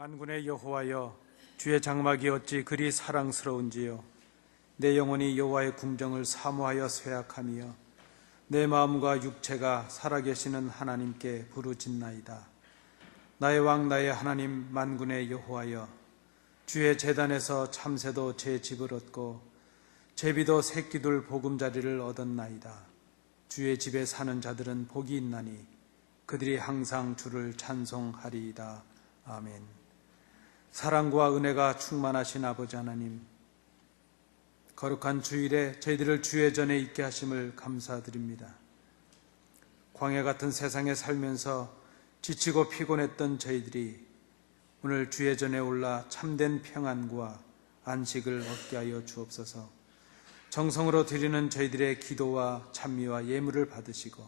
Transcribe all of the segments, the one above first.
만군의 여호와여, 주의 장막이 어찌 그리 사랑스러운지요. 내 영혼이 여호와의 궁정을 사모하여 쇠약하며 내 마음과 육체가 살아계시는 하나님께 부르짖나이다. 나의 왕 나의 하나님 만군의 여호와여, 주의 제단에서 참새도 제 집을 얻고 제비도 새끼둘 보금자리를 얻었나이다. 주의 집에 사는 자들은 복이 있나니 그들이 항상 주를 찬송하리이다. 아멘. 사랑과 은혜가 충만하신 아버지 하나님, 거룩한 주일에 저희들을 주의 전에 있게 하심을 감사드립니다. 광야 같은 세상에 살면서 지치고 피곤했던 저희들이 오늘 주의 전에 올라 참된 평안과 안식을 얻게 하여 주옵소서. 정성으로 드리는 저희들의 기도와 찬미와 예물을 받으시고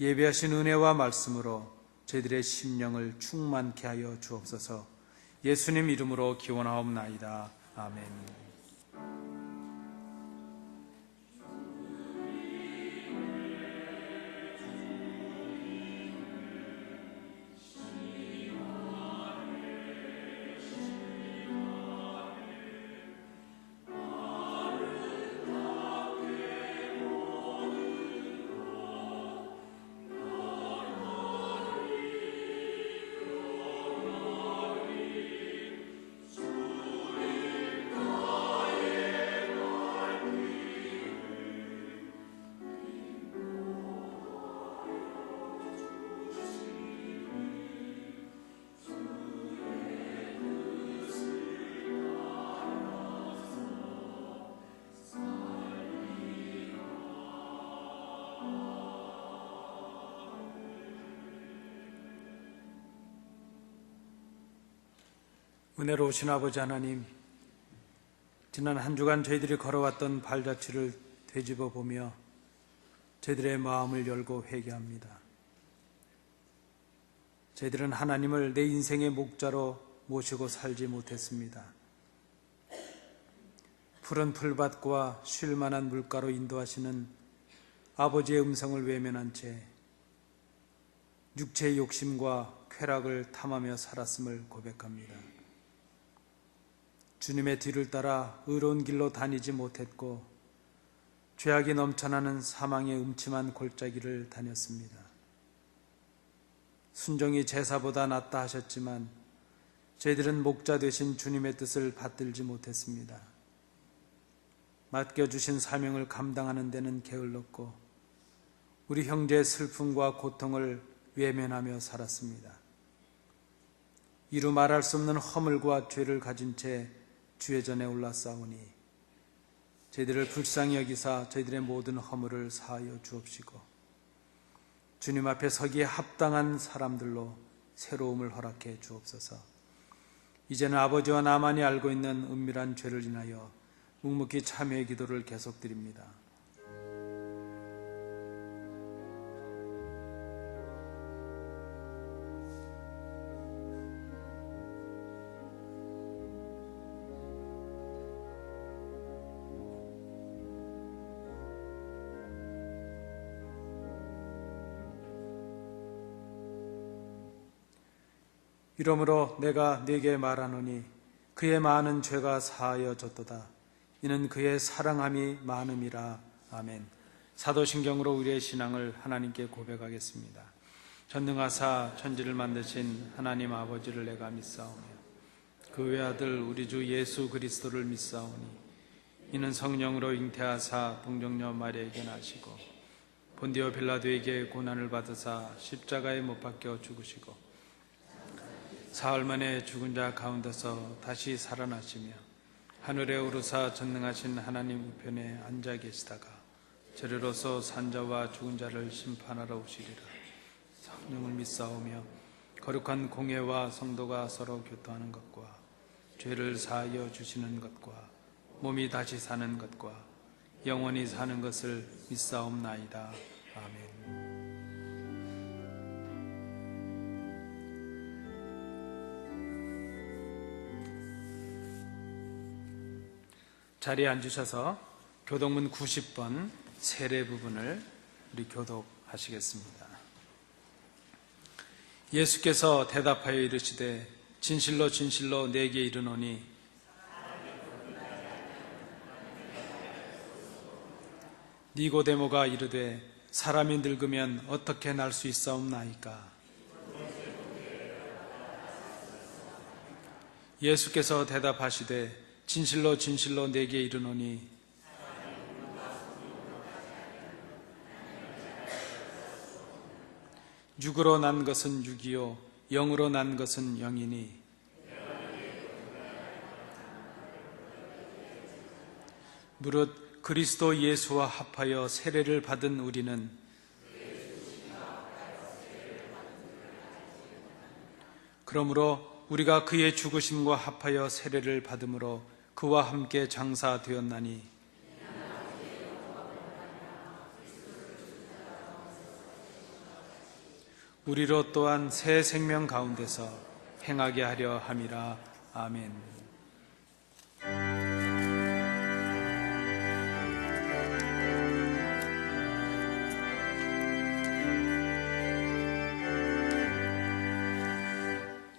예배하신 은혜와 말씀으로 저희들의 심령을 충만케 하여 주옵소서. 예수님 이름으로 기원하옵나이다. 아멘. 은혜로우신 아버지 하나님, 지난 한 주간 저희들이 걸어왔던 발자취를 되짚어 보며 저희들의 마음을 열고 회개합니다. 저희들은 하나님을 내 인생의 목자로 모시고 살지 못했습니다. 푸른 풀밭과 쉴만한 물가로 인도하시는 아버지의 음성을 외면한 채 육체의 욕심과 쾌락을 탐하며 살았음을 고백합니다. 주님의 뒤를 따라 의로운 길로 다니지 못했고 죄악이 넘쳐나는 사망의 음침한 골짜기를 다녔습니다. 순종이 제사보다 낫다 하셨지만 저희들은 목자 되신 주님의 뜻을 받들지 못했습니다. 맡겨주신 사명을 감당하는 데는 게을렀고 우리 형제의 슬픔과 고통을 외면하며 살았습니다. 이루 말할 수 없는 허물과 죄를 가진 채 주의 전에 올라싸우니 저희들을 불쌍히 여기사 저희들의 모든 허물을 사하여 주옵시고 주님 앞에 서기에 합당한 사람들로 새로움을 허락해 주옵소서. 이제는 아버지와 나만이 알고 있는 은밀한 죄를 인하여 묵묵히 참회의 기도를 계속드립니다. 이러므로 내가 네게 말하노니 그의 많은 죄가 사하여졌도다. 이는 그의 사랑함이 많음이라. 아멘. 사도신경으로 우리의 신앙을 하나님께 고백하겠습니다. 전능하사 천지를 만드신 하나님 아버지를 내가 믿사오며 그 외아들 우리 주 예수 그리스도를 믿사오니 이는 성령으로 잉태하사 동정녀 마리아에게 나시고 본디오 빌라도에게 고난을 받으사 십자가에 못 박혀 죽으시고 사흘 만에 죽은 자 가운데서 다시 살아나시며 하늘에 오르사 전능하신 하나님 우편에 앉아 계시다가 저리로서 산자와 죽은 자를 심판하러 오시리라. 성령을 믿사오며 거룩한 공회와 성도가 서로 교통하는 것과 죄를 사하여 주시는 것과 몸이 다시 사는 것과 영원히 사는 것을 믿사옵나이다. 아멘. 자리에 앉으셔서 교독문 90번 세례 부분을 우리 교독하시겠습니다. 예수께서 대답하여 이르시되 진실로 진실로 내게 이르노니 니고데모가 이르되 사람이 늙으면 어떻게 날 수 있사옵나이까? 예수께서 대답하시되 진실로 진실로 내게 이르노니 육으로 난 것은 육이요 영으로 난 것은 영이니 무릇 그리스도 예수와 합하여 세례를 받은 우리는 그러므로 우리가 그의 죽으심과 합하여 세례를 받음으로 그와 함께 장사되었나니 우리로 또한 새 생명 가운데서 행하게 하려 함이라. 아멘.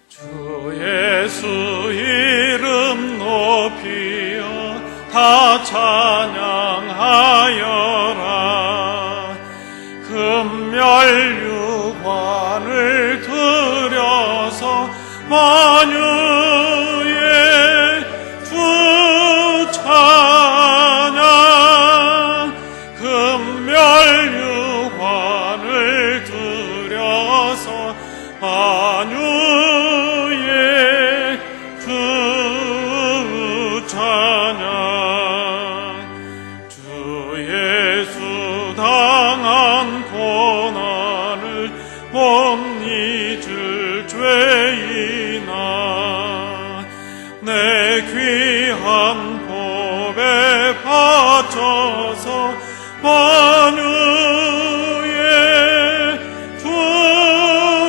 주 예수 이름 높이어 다 찬양하여라. 금멸유관을 들여서 만유의 주 찬양. 금멸유관을 들여서 만유의 주 찬양. 주 예수 당한 고난을 못 잊을 죄인아, 내 귀한 법에 바쳐서 만유의 주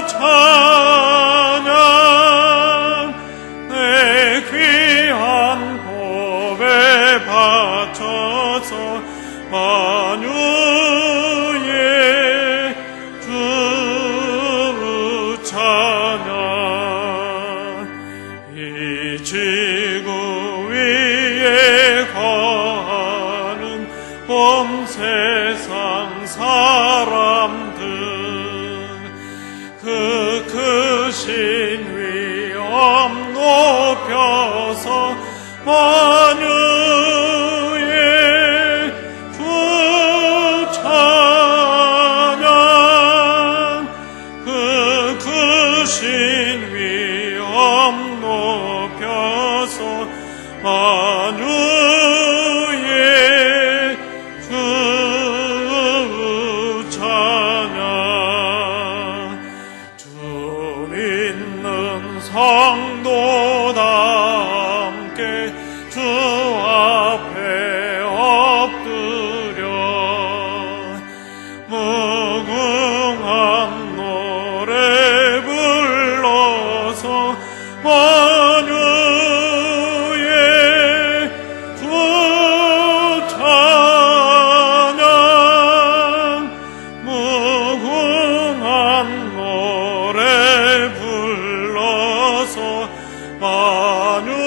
찬양. 내 귀한 법에 바쳐서 만유의 주 찬양. 이 지구 위에 거하는 온 세상 사람들, 그 크신 위엄 높여서 만유의 주 찬양. 그 크신 위엄 높여서 만유의 주 찬양. 주 믿는 성도다 함께 주 앞에 엎드려 무궁한 노래 불러서 만유의 주 찬양. 무궁한 노래 불러서 만유의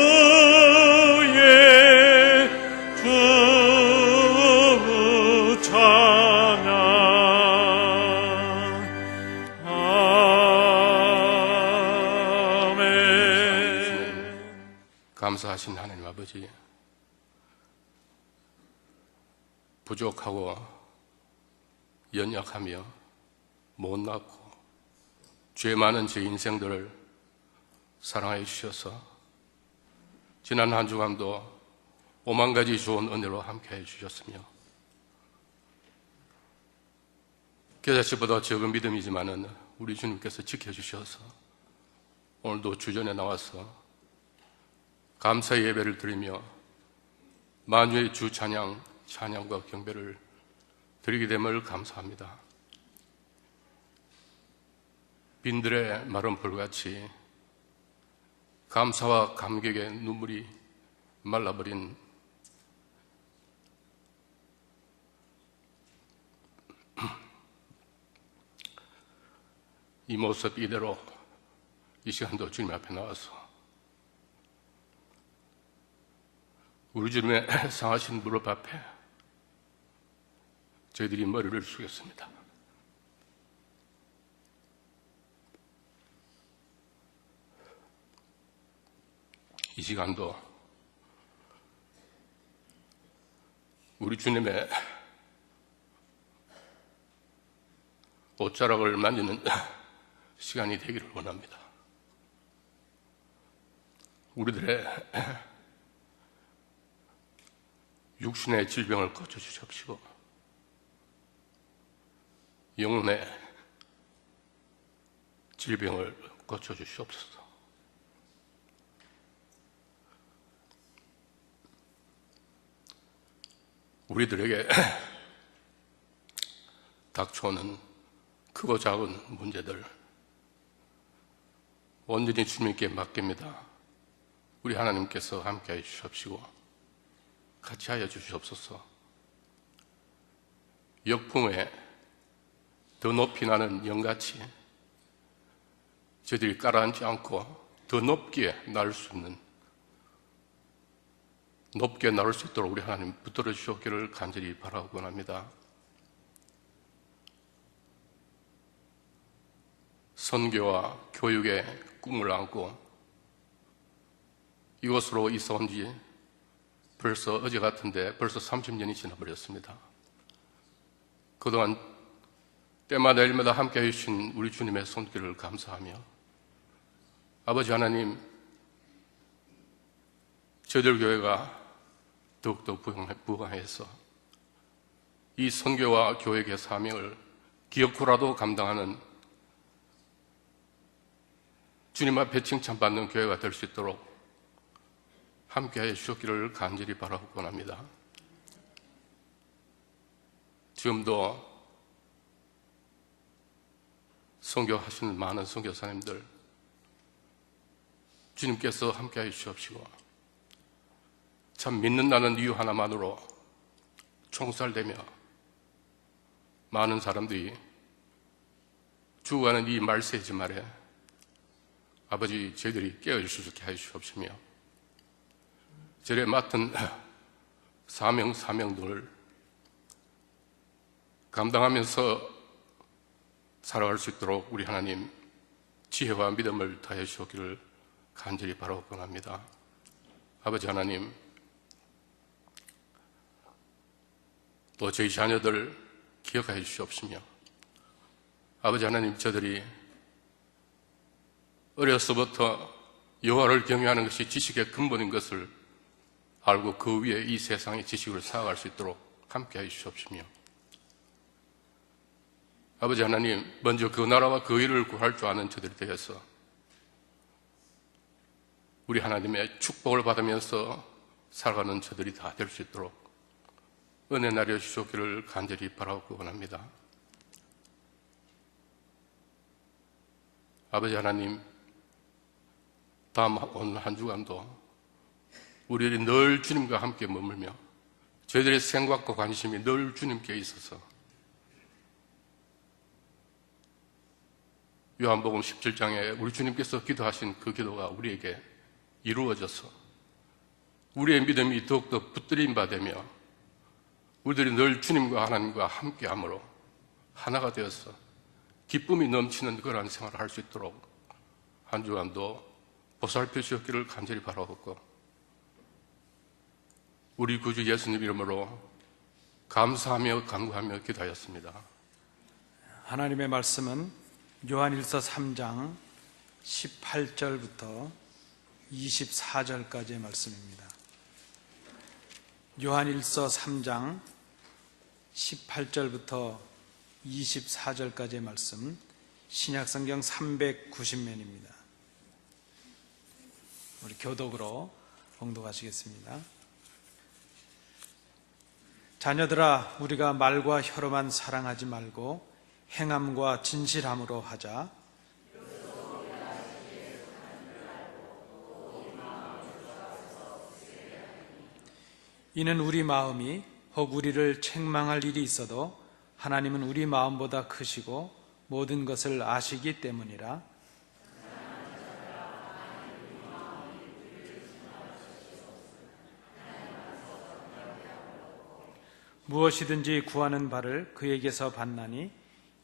주 찬양. 아멘. 감사하신 하나님 아버지, 부족하고 연약하며 못났고 죄 많은 제 인생들을 사랑해 주셔서 지난 한 주간도 5만 가지 좋은 은혜로 함께해 주셨으며 겨자씨보다 적은 믿음이지만은 우리 주님께서 지켜주셔서 오늘도 주전에 나와서 감사의 예배를 드리며 만유의 주 찬양과 경배를 드리게 됨을 감사합니다. 빈들의 마른 불같이 감사와 감격의 눈물이 말라버린 이 모습 이대로 이 시간도 주님 앞에 나와서 우리 주님의 상하신 무릎 앞에 저희들이 머리를 숙였습니다. 이 시간도 우리 주님의 옷자락을 만지는 시간이 되기를 원합니다. 우리들의 육신의 질병을 고쳐주십시오. 영혼의 질병을 고쳐주시옵소서. 우리들에게 닥쳐오는 크고 작은 문제들 온전히 주님께 맡깁니다. 우리 하나님께서 함께하여 주시옵시고 같이 하여 주시옵소서. 역풍에 더 높이 나는 영같이 저희들이 가라앉지 않고 더 높게 날 수 있는, 높게 나올 수 있도록 우리 하나님 붙들어 주시옵기를 간절히 바라고 원합니다. 선교와 교육의 꿈을 안고 이곳으로 이사 온 지 벌써 어제 같은데 벌써 30년이 지나버렸습니다. 그동안 때마다 일마다 함께 해주신 우리 주님의 손길을 감사하며 아버지 하나님, 저희들 교회가 더욱더 부강해서 이 선교와 교육의 사명을 기어코라도 감당하는 주님 앞에 칭찬받는 교회가 될 수 있도록 함께하여 주셨기를 간절히 바라고 원합니다. 지금도 선교하시는 많은 선교사님들 주님께서 함께하여 주시옵시고 참 믿는다는 이유 하나만으로 총살되며 많은 사람들이 죽어가는 이 말세지 말에 아버지 저희들이 깨어주시게 하여 주옵시며 저를 맡은 사명들을 감당하면서 살아갈 수 있도록 우리 하나님 지혜와 믿음을 더해 주시기를 간절히 바라고 원합니다. 아버지 하나님, 또 저희 자녀들 기억하여 주시옵시며 아버지 하나님, 저들이 어려서부터 여호와를 경외하는 것이 지식의 근본인 것을 알고 그 위에 이 세상의 지식을 쌓아갈 수 있도록 함께하여 주시옵시며 아버지 하나님, 먼저 그 나라와 그 일을 구할 줄 아는 저들이 되어서 우리 하나님의 축복을 받으면서 살아가는 저들이 다 될 수 있도록 은혜 나려 주시기를 간절히 바라고 원합니다. 아버지 하나님, 다음 오늘 한 주간도 우리들이 늘 주님과 함께 머물며 저희들의 생각과 관심이 늘 주님께 있어서 요한복음 17장에 우리 주님께서 기도하신 그 기도가 우리에게 이루어져서 우리의 믿음이 더욱더 붙들림 받으며 우리들이 늘 주님과 하나님과 함께함으로 하나가 되어서 기쁨이 넘치는 그러한 생활을 할 수 있도록 한 주간도 보살펴 주셨기를 간절히 바라옵고 우리 구주 예수님 이름으로 감사하며 간구하며 기도하였습니다. 하나님의 말씀은 요한일서 3장 18절부터 24절까지의 말씀입니다. 요한일서 3장 18절부터 24절까지의 말씀, 신약성경 390면입니다. 우리 교독으로 봉독하시겠습니다. 자녀들아, 우리가 말과 혀로만 사랑하지 말고 행함과 진실함으로 하자. 이는 우리 마음이 혹 우리를 책망할 일이 있어도 하나님은 우리 마음보다 크시고 모든 것을 아시기 때문이라. 무엇이든지 구하는 바를 그에게서 받나니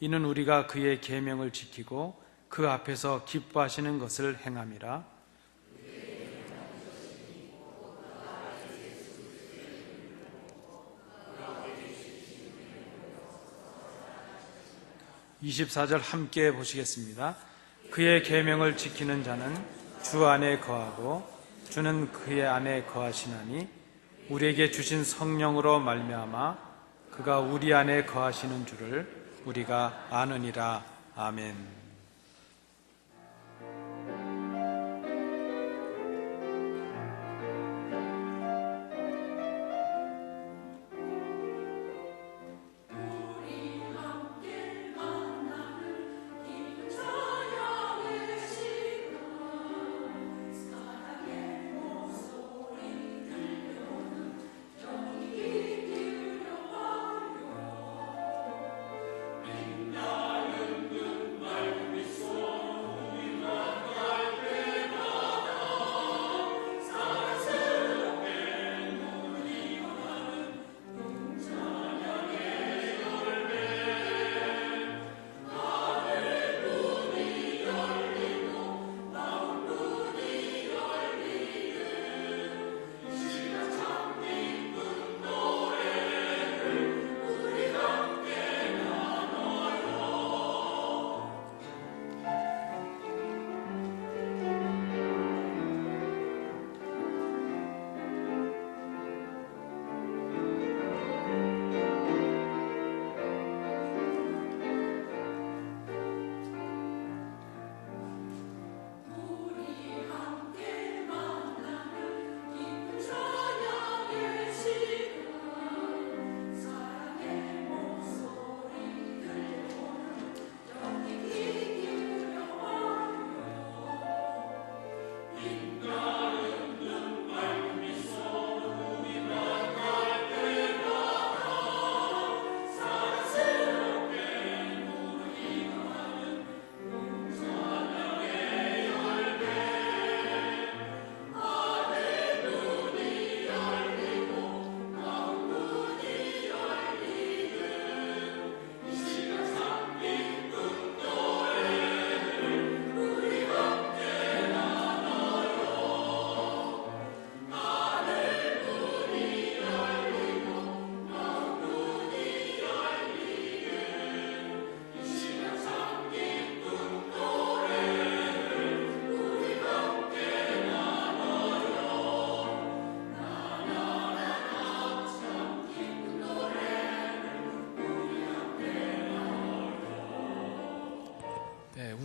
이는 우리가 그의 계명을 지키고 그 앞에서 기뻐하시는 것을 행함이라. (24절) 함께 보시겠습니다. 그의 계명을 지키는 자는 주 안에 거하고 주는 그의 안에 거하시나니 우리에게 주신 성령으로 말미암아 그가 우리 안에 거하시는 줄을 우리가 아느니라. 아멘.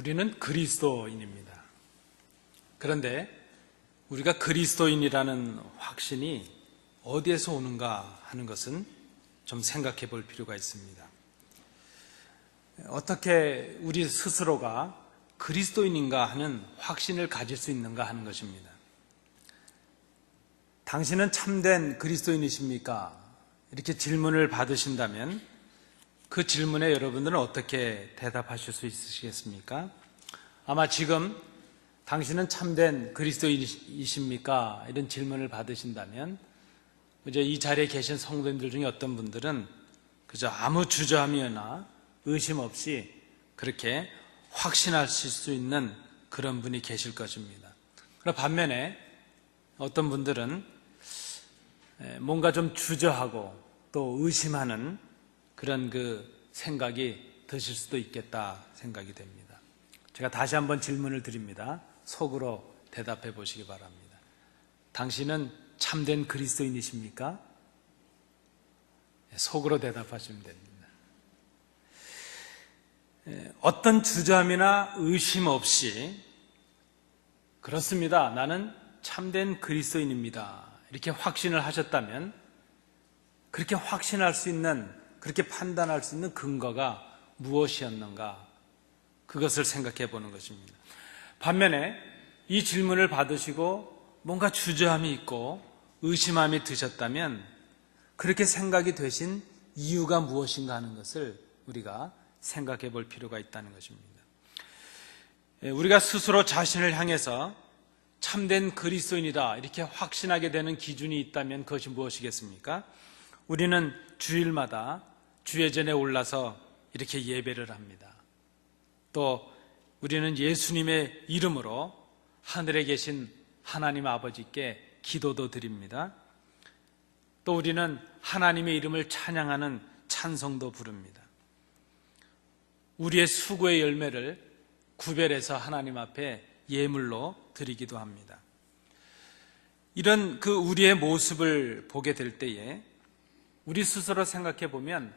우리는 그리스도인입니다. 그런데 우리가 그리스도인이라는 확신이 어디에서 오는가 하는 것은 좀 생각해 볼 필요가 있습니다. 어떻게 우리 스스로가 그리스도인인가 하는 확신을 가질 수 있는가 하는 것입니다. 당신은 참된 그리스도인이십니까? 이렇게 질문을 받으신다면 그 질문에 여러분들은 어떻게 대답하실 수 있으시겠습니까? 아마 지금 당신은 참된 그리스도인이십니까? 이런 질문을 받으신다면 이제 이 자리에 계신 성도님들 중에 어떤 분들은 그저 아무 주저함이나 의심 없이 그렇게 확신하실 수 있는 그런 분이 계실 것입니다. 그러나 반면에 어떤 분들은 뭔가 좀 주저하고 또 의심하는 그런 그 생각이 드실 수도 있겠다 생각이 됩니다. 제가 다시 한번 질문을 드립니다. 속으로 대답해 보시기 바랍니다. 당신은 참된 그리스도인이십니까? 속으로 대답하시면 됩니다. 어떤 주저함이나 의심 없이 그렇습니다. 나는 참된 그리스도인입니다. 이렇게 확신을 하셨다면 그렇게 확신할 수 있는 그렇게 판단할 수 있는 근거가 무엇이었는가? 그것을 생각해 보는 것입니다. 반면에 이 질문을 받으시고 뭔가 주저함이 있고 의심함이 드셨다면 그렇게 생각이 되신 이유가 무엇인가 하는 것을 우리가 생각해 볼 필요가 있다는 것입니다. 우리가 스스로 자신을 향해서 참된 그리스도인이다 이렇게 확신하게 되는 기준이 있다면 그것이 무엇이겠습니까? 우리는 주일마다 주예전에 올라서 이렇게 예배를 합니다. 또 우리는 예수님의 이름으로 하늘에 계신 하나님 아버지께 기도도 드립니다. 또 우리는 하나님의 이름을 찬양하는 찬송도 부릅니다. 우리의 수고의 열매를 구별해서 하나님 앞에 예물로 드리기도 합니다. 이런 우리의 모습을 보게 될 때에 우리 스스로 생각해 보면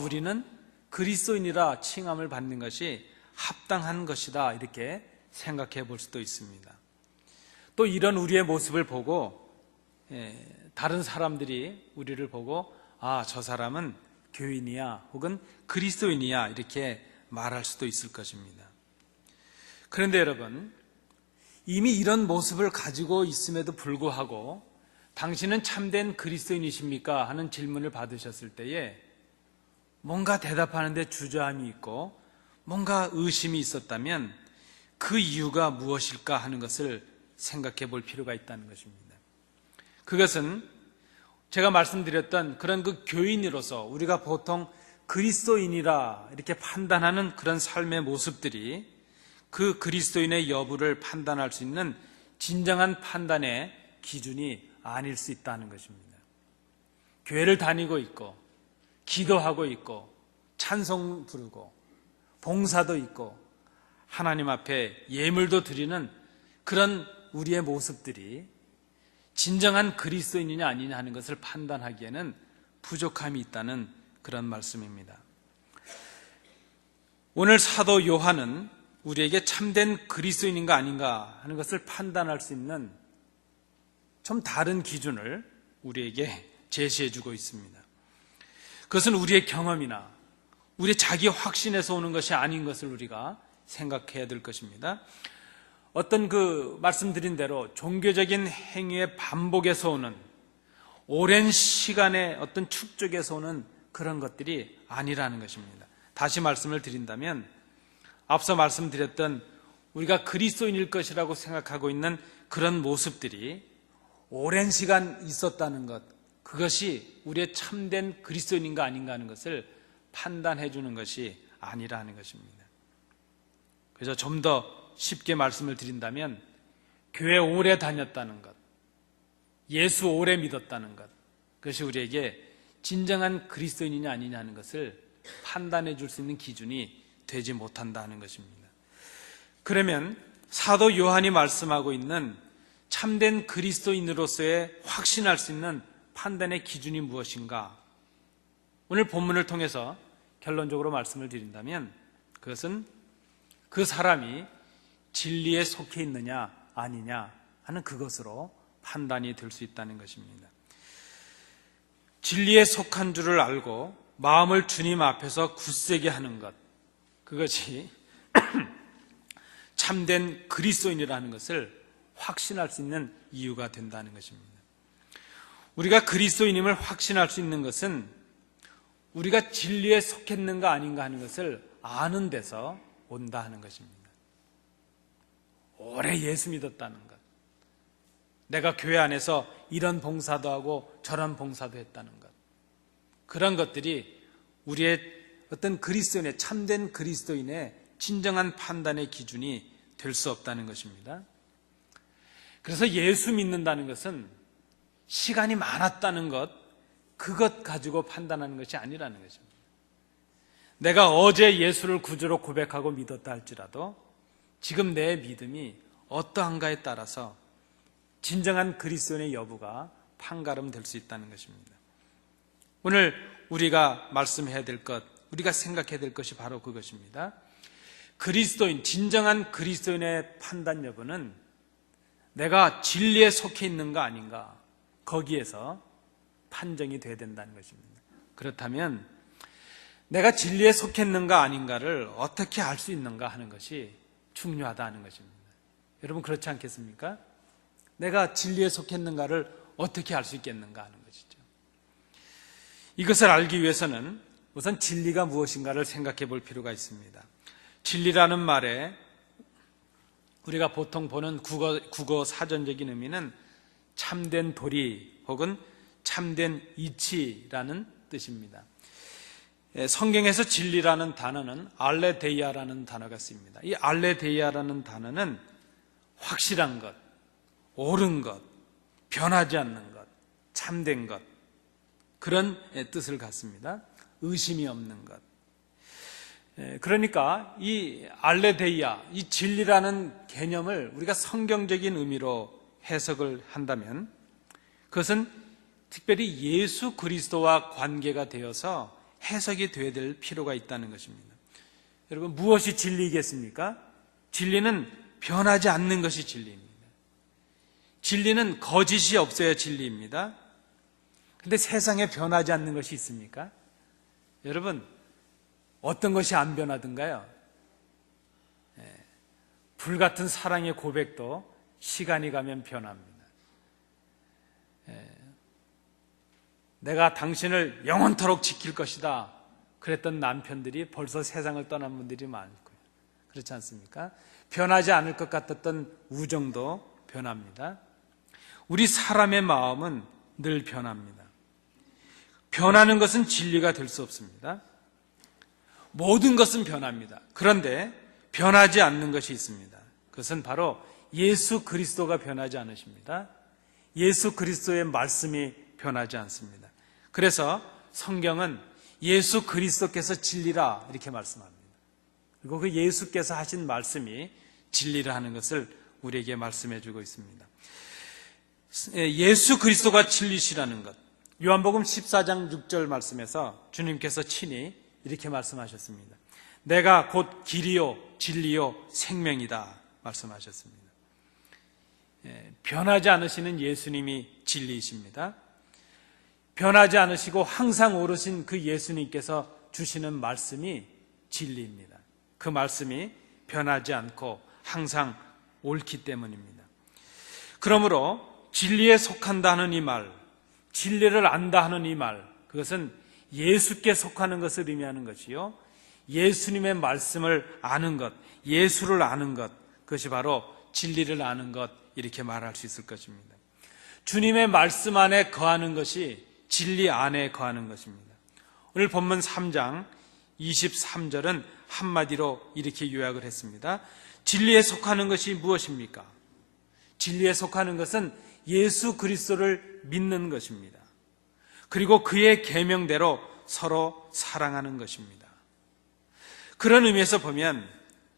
우리는 그리스도인이라 칭함을 받는 것이 합당한 것이다, 이렇게 생각해 볼 수도 있습니다. 또 이런 우리의 모습을 보고 다른 사람들이 우리를 보고 저 사람은 교인이야 혹은 그리스도인이야 이렇게 말할 수도 있을 것입니다. 그런데 여러분, 이미 이런 모습을 가지고 있음에도 불구하고 당신은 참된 그리스도인이십니까? 하는 질문을 받으셨을 때에 뭔가 대답하는데 주저함이 있고 뭔가 의심이 있었다면 그 이유가 무엇일까 하는 것을 생각해 볼 필요가 있다는 것입니다. 그것은 제가 말씀드렸던 그런 교인으로서 우리가 보통 그리스도인이라 이렇게 판단하는 그런 삶의 모습들이 그 그리스도인의 여부를 판단할 수 있는 진정한 판단의 기준이 아닐 수 있다는 것입니다. 교회를 다니고 있고 기도하고 있고 찬송 부르고 봉사도 있고 하나님 앞에 예물도 드리는 그런 우리의 모습들이 진정한 그리스도인이냐 아니냐 하는 것을 판단하기에는 부족함이 있다는 그런 말씀입니다. 오늘 사도 요한은 우리에게 참된 그리스도인인가 아닌가 하는 것을 판단할 수 있는 좀 다른 기준을 우리에게 제시해 주고 있습니다. 그것은 우리의 경험이나 우리 자기 확신에서 오는 것이 아닌 것을 우리가 생각해야 될 것입니다. 어떤 말씀드린 대로 종교적인 행위의 반복에서 오는 오랜 시간의 어떤 축적에서 오는 그런 것들이 아니라는 것입니다. 다시 말씀을 드린다면 앞서 말씀드렸던 우리가 그리스도인일 것이라고 생각하고 있는 그런 모습들이 오랜 시간 있었다는 것, 그것이 우리의 참된 그리스도인인가 아닌가 하는 것을 판단해 주는 것이 아니라는 것입니다. 그래서 좀 더 쉽게 말씀을 드린다면 교회 오래 다녔다는 것, 예수 오래 믿었다는 것, 그것이 우리에게 진정한 그리스도인이냐 아니냐 하는 것을 판단해 줄 수 있는 기준이 되지 못한다는 것입니다. 그러면 사도 요한이 말씀하고 있는 참된 그리스도인으로서의 확신할 수 있는 판단의 기준이 무엇인가? 오늘 본문을 통해서 결론적으로 말씀을 드린다면 그것은 그 사람이 진리에 속해 있느냐 아니냐 하는 그것으로 판단이 될 수 있다는 것입니다. 진리에 속한 줄을 알고 마음을 주님 앞에서 굳세게 하는 것, 그것이 참된 그리스도인이라는 것을 확신할 수 있는 이유가 된다는 것입니다. 우리가 그리스도인임을 확신할 수 있는 것은 우리가 진리에 속했는가 아닌가 하는 것을 아는 데서 온다 하는 것입니다. 오래 예수 믿었다는 것, 내가 교회 안에서 이런 봉사도 하고 저런 봉사도 했다는 것, 그런 것들이 우리의 어떤 그리스도인의 참된 그리스도인의 진정한 판단의 기준이 될 수 없다는 것입니다. 그래서 예수 믿는다는 것은 시간이 많았다는 것, 그것 가지고 판단하는 것이 아니라는 것입니다. 내가 어제 예수를 구주로 고백하고 믿었다 할지라도 지금 내 믿음이 어떠한가에 따라서 진정한 그리스도인의 여부가 판가름될 수 있다는 것입니다. 오늘 우리가 말씀해야 될 것, 우리가 생각해야 될 것이 바로 그것입니다. 그리스도인, 진정한 그리스도인의 판단 여부는 내가 진리에 속해 있는가 아닌가, 거기에서 판정이 돼야 된다는 것입니다. 그렇다면 내가 진리에 속했는가 아닌가를 어떻게 알 수 있는가 하는 것이 중요하다는 것입니다. 여러분 그렇지 않겠습니까? 내가 진리에 속했는가를 어떻게 알 수 있겠는가 하는 것이죠. 이것을 알기 위해서는 우선 진리가 무엇인가를 생각해 볼 필요가 있습니다. 진리라는 말에 우리가 보통 보는 국어 사전적인 의미는 참된 도리 혹은 참된 이치라는 뜻입니다. 성경에서 진리라는 단어는 알레데이아라는 단어가 쓰입니다. 이 알레데이아라는 단어는 확실한 것, 옳은 것, 변하지 않는 것, 참된 것, 그런 뜻을 갖습니다. 의심이 없는 것. 그러니까 이 알레데이아, 이 진리라는 개념을 우리가 성경적인 의미로 해석을 한다면 그것은 특별히 예수 그리스도와 관계가 되어서 해석이 되어야 될 필요가 있다는 것입니다. 여러분, 무엇이 진리이겠습니까? 진리는 변하지 않는 것이 진리입니다. 진리는 거짓이 없어야 진리입니다. 그런데 세상에 변하지 않는 것이 있습니까? 여러분, 어떤 것이 안 변하던가요? 불같은 사랑의 고백도 시간이 가면 변합니다. 내가 당신을 영원토록 지킬 것이다 그랬던 남편들이 벌써 세상을 떠난 분들이 많고요. 그렇지 않습니까? 변하지 않을 것 같았던 우정도 변합니다. 우리 사람의 마음은 늘 변합니다. 변하는 것은 진리가 될 수 없습니다. 모든 것은 변합니다. 그런데 변하지 않는 것이 있습니다. 그것은 바로 예수 그리스도가 변하지 않으십니다. 예수 그리스도의 말씀이 변하지 않습니다. 그래서 성경은 예수 그리스도께서 진리라 이렇게 말씀합니다. 그리고 그 예수께서 하신 말씀이 진리라 하는 것을 우리에게 말씀해 주고 있습니다. 예수 그리스도가 진리시라는 것, 요한복음 14장 6절 말씀에서 주님께서 친히 이렇게 말씀하셨습니다. 내가 곧 길이요 진리요 생명이다 말씀하셨습니다. 변하지 않으시는 예수님이 진리이십니다. 변하지 않으시고 항상 오르신 그 예수님께서 주시는 말씀이 진리입니다. 그 말씀이 변하지 않고 항상 옳기 때문입니다. 그러므로 진리에 속한다는 이 말, 진리를 안다 하는 이 말, 그것은 예수께 속하는 것을 의미하는 것이요, 예수님의 말씀을 아는 것, 예수를 아는 것, 그것이 바로 진리를 아는 것, 이렇게 말할 수 있을 것입니다. 주님의 말씀 안에 거하는 것이 진리 안에 거하는 것입니다. 오늘 본문 3장 23절은 한마디로 이렇게 요약을 했습니다. 진리에 속하는 것이 무엇입니까? 진리에 속하는 것은 예수 그리스도를 믿는 것입니다. 그리고 그의 계명대로 서로 사랑하는 것입니다. 그런 의미에서 보면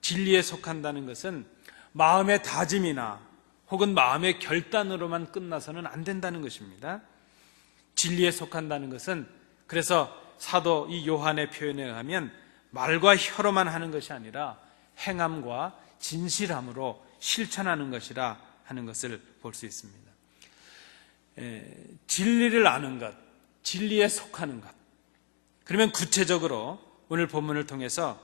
진리에 속한다는 것은 마음의 다짐이나 혹은 마음의 결단으로만 끝나서는 안 된다는 것입니다. 진리에 속한다는 것은 그래서 사도 이 요한의 표현에 의하면 말과 혀로만 하는 것이 아니라 행함과 진실함으로 실천하는 것이라 하는 것을 볼 수 있습니다. 진리를 아는 것, 진리에 속하는 것. 그러면 구체적으로 오늘 본문을 통해서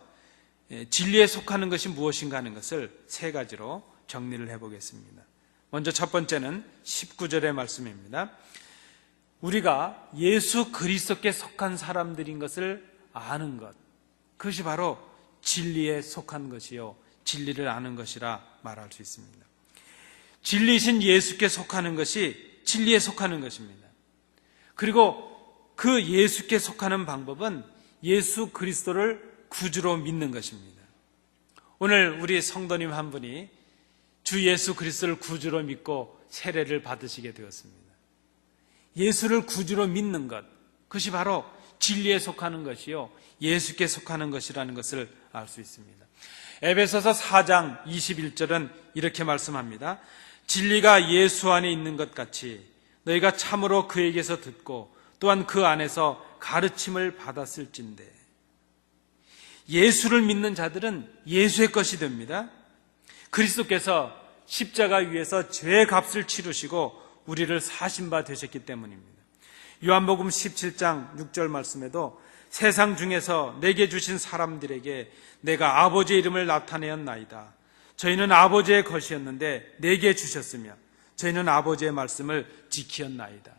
진리에 속하는 것이 무엇인가 하는 것을 세 가지로 정리를 해보겠습니다. 먼저 첫 번째는 19절의 말씀입니다. 우리가 예수 그리스도께 속한 사람들인 것을 아는 것, 그것이 바로 진리에 속한 것이요 진리를 아는 것이라 말할 수 있습니다. 진리이신 예수께 속하는 것이 진리에 속하는 것입니다. 그리고 그 예수께 속하는 방법은 예수 그리스도를 구주로 믿는 것입니다. 오늘 우리 성도님 한 분이 주 예수 그리스도를 구주로 믿고 세례를 받으시게 되었습니다. 예수를 구주로 믿는 것, 그것이 바로 진리에 속하는 것이요 예수께 속하는 것이라는 것을 알 수 있습니다. 에베소서 4장 21절은 이렇게 말씀합니다. 진리가 예수 안에 있는 것 같이 너희가 참으로 그에게서 듣고 또한 그 안에서 가르침을 받았을진대. 예수를 믿는 자들은 예수의 것이 됩니다. 그리스도께서 십자가 위에서 죄의 값을 치르시고 우리를 사신 바 되셨기 때문입니다. 요한복음 17장 6절 말씀에도 세상 중에서 내게 주신 사람들에게 내가 아버지의 이름을 나타내었나이다. 저희는 아버지의 것이었는데 내게 주셨으며 저희는 아버지의 말씀을 지키었나이다.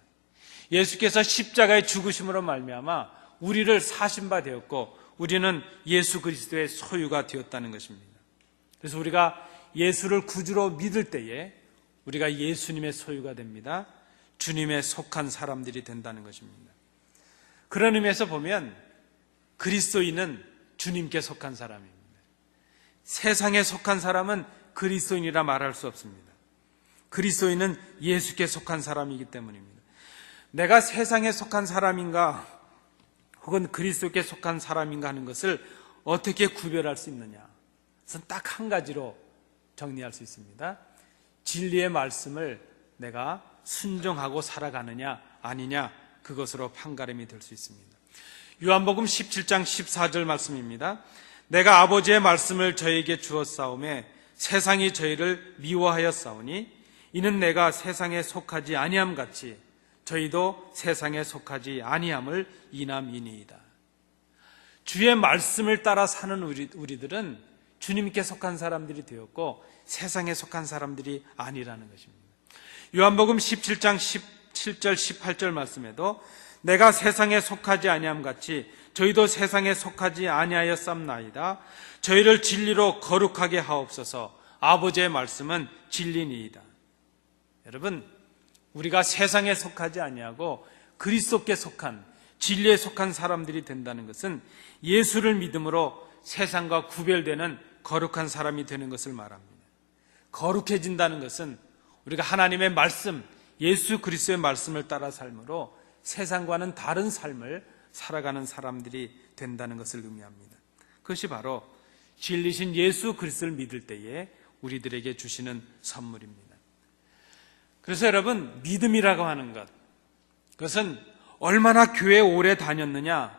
예수께서 십자가의 죽으심으로 말미암아 우리를 사신 바 되었고 우리는 예수 그리스도의 소유가 되었다는 것입니다. 그래서 우리가 예수를 구주로 믿을 때에 우리가 예수님의 소유가 됩니다. 주님에 속한 사람들이 된다는 것입니다. 그런 의미에서 보면 그리스도인은 주님께 속한 사람입니다. 세상에 속한 사람은 그리스도인이라 말할 수 없습니다. 그리스도인은 예수께 속한 사람이기 때문입니다. 내가 세상에 속한 사람인가 혹은 그리스도께 속한 사람인가 하는 것을 어떻게 구별할 수 있느냐? 그것은 딱 한 가지로 정리할 수 있습니다. 진리의 말씀을 내가 순종하고 살아가느냐 아니냐, 그것으로 판가름이 될 수 있습니다. 요한복음 17장 14절 말씀입니다. 내가 아버지의 말씀을 저에게 주었사오매 세상이 저희를 미워하였사오니 이는 내가 세상에 속하지 아니함 같이 저희도 세상에 속하지 아니함을 인함이니이다. 주의 말씀을 따라 사는 우리들은 주님께 속한 사람들이 되었고 세상에 속한 사람들이 아니라는 것입니다. 요한복음 17장 17절 18절 말씀에도 내가 세상에 속하지 아니함 같이 저희도 세상에 속하지 아니하였삼나이다. 저희를 진리로 거룩하게 하옵소서. 아버지의 말씀은 진리니이다. 여러분, 우리가 세상에 속하지 아니하고 그리스도께 속한, 진리에 속한 사람들이 된다는 것은 예수를 믿음으로 세상과 구별되는 거룩한 사람이 되는 것을 말합니다. 거룩해진다는 것은 우리가 하나님의 말씀, 예수 그리스도의 말씀을 따라 삶으로 세상과는 다른 삶을 살아가는 사람들이 된다는 것을 의미합니다. 그것이 바로 진리신 예수 그리스도를 믿을 때에 우리들에게 주시는 선물입니다. 그래서 여러분, 믿음이라고 하는 것, 그것은 얼마나 교회에 오래 다녔느냐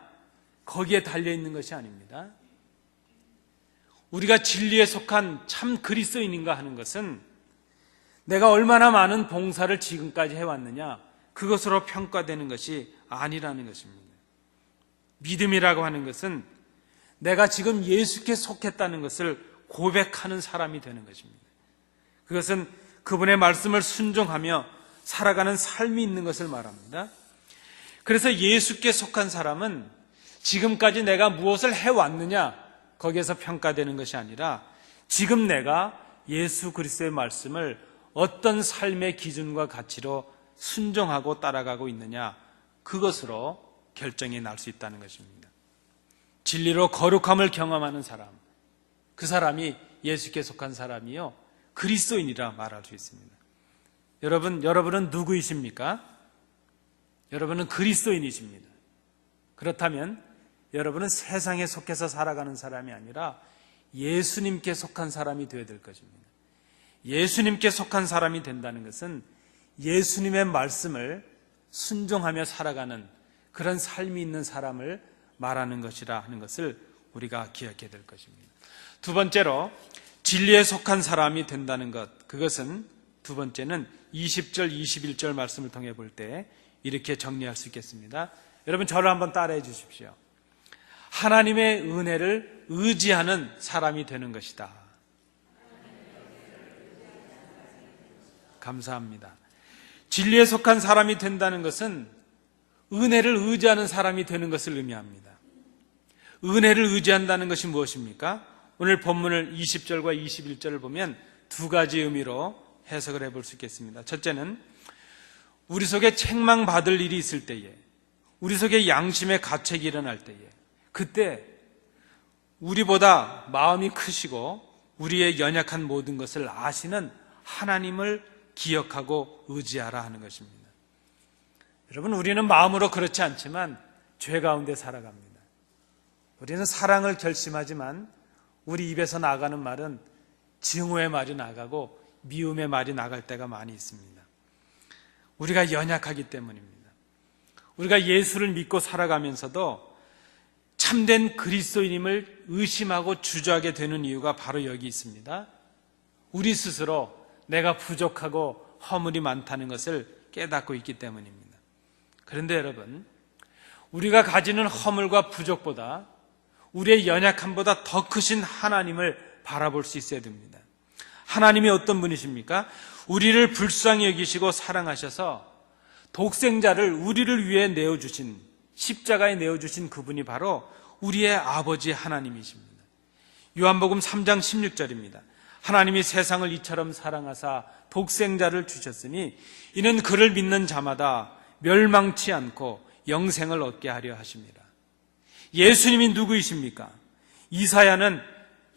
거기에 달려있는 것이 아닙니다. 우리가 진리에 속한 참 그리스도인인가 하는 것은 내가 얼마나 많은 봉사를 지금까지 해왔느냐 그것으로 평가되는 것이 아니라는 것입니다. 믿음이라고 하는 것은 내가 지금 예수께 속했다는 것을 고백하는 사람이 되는 것입니다. 그것은 그분의 말씀을 순종하며 살아가는 삶이 있는 것을 말합니다. 그래서 예수께 속한 사람은 지금까지 내가 무엇을 해왔느냐 거기에서 평가되는 것이 아니라 지금 내가 예수 그리스도의 말씀을 어떤 삶의 기준과 가치로 순종하고 따라가고 있느냐 그것으로 결정이 날 수 있다는 것입니다. 진리로 거룩함을 경험하는 사람, 그 사람이 예수께 속한 사람이요 그리스도인이라 말할 수 있습니다. 여러분은 누구이십니까? 여러분은 그리스도인이십니다. 그렇다면 여러분은 세상에 속해서 살아가는 사람이 아니라 예수님께 속한 사람이 되어야 될 것입니다. 예수님께 속한 사람이 된다는 것은 예수님의 말씀을 순종하며 살아가는 그런 삶이 있는 사람을 말하는 것이라 하는 것을 우리가 기억해야 될 것입니다. 두 번째로 진리에 속한 사람이 된다는 것, 그것은 두 번째는 20절, 21절 말씀을 통해 볼 때 이렇게 정리할 수 있겠습니다. 여러분 저를 한번 따라해 주십시오. 하나님의 은혜를 의지하는 사람이 되는 것이다. 감사합니다. 진리에 속한 사람이 된다는 것은 은혜를 의지하는 사람이 되는 것을 의미합니다. 은혜를 의지한다는 것이 무엇입니까? 오늘 본문을 20절과 21절을 보면 두 가지 의미로 해석을 해볼 수 있겠습니다. 첫째는 우리 속에 책망받을 일이 있을 때에, 우리 속에 양심의 가책이 일어날 때에, 그때 우리보다 마음이 크시고 우리의 연약한 모든 것을 아시는 하나님을 기억하고 의지하라 하는 것입니다. 여러분, 우리는 마음으로 그렇지 않지만 죄 가운데 살아갑니다. 우리는 사랑을 결심하지만 우리 입에서 나가는 말은 증오의 말이 나가고 미움의 말이 나갈 때가 많이 있습니다. 우리가 연약하기 때문입니다. 우리가 예수를 믿고 살아가면서도 참된 그리스도인임을 의심하고 주저하게 되는 이유가 바로 여기 있습니다. 우리 스스로 내가 부족하고 허물이 많다는 것을 깨닫고 있기 때문입니다. 그런데 여러분, 우리가 가지는 허물과 부족보다 우리의 연약함보다 더 크신 하나님을 바라볼 수 있어야 됩니다. 하나님이 어떤 분이십니까? 우리를 불쌍히 여기시고 사랑하셔서 독생자를 우리를 위해 내어주신, 십자가에 내어주신 그분이 바로 우리의 아버지 하나님이십니다. 요한복음 3장 16절입니다. 하나님이 세상을 이처럼 사랑하사 독생자를 주셨으니 이는 그를 믿는 자마다 멸망치 않고 영생을 얻게 하려 하십니다. 예수님이 누구이십니까? 이사야는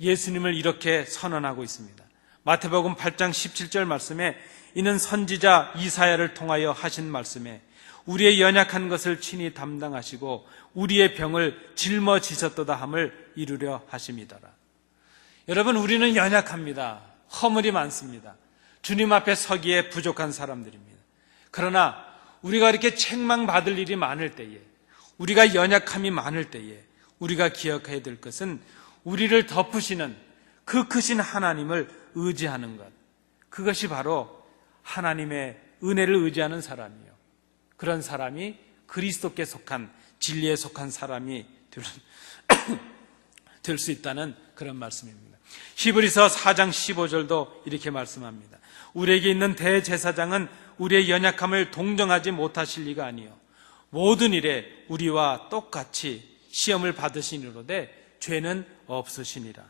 예수님을 이렇게 선언하고 있습니다. 마태복음 8장 17절 말씀에 이는 선지자 이사야를 통하여 하신 말씀에 우리의 연약한 것을 친히 담당하시고 우리의 병을 짊어지셨도다 함을 이루려 하심이더라. 여러분, 우리는 연약합니다. 허물이 많습니다. 주님 앞에 서기에 부족한 사람들입니다. 그러나 우리가 이렇게 책망받을 일이 많을 때에, 우리가 연약함이 많을 때에 우리가 기억해야 될 것은 우리를 덮으시는 그 크신 하나님을 의지하는 것, 그것이 바로 하나님의 은혜를 의지하는 사람이에요. 그런 사람이 그리스도께 속한, 진리에 속한 사람이 될 수 있다는 그런 말씀입니다. 히브리서 4장 15절도 이렇게 말씀합니다. 우리에게 있는 대제사장은 우리의 연약함을 동정하지 못하실 리가 아니요 모든 일에 우리와 똑같이 시험을 받으시니로되 죄는 없으시니라.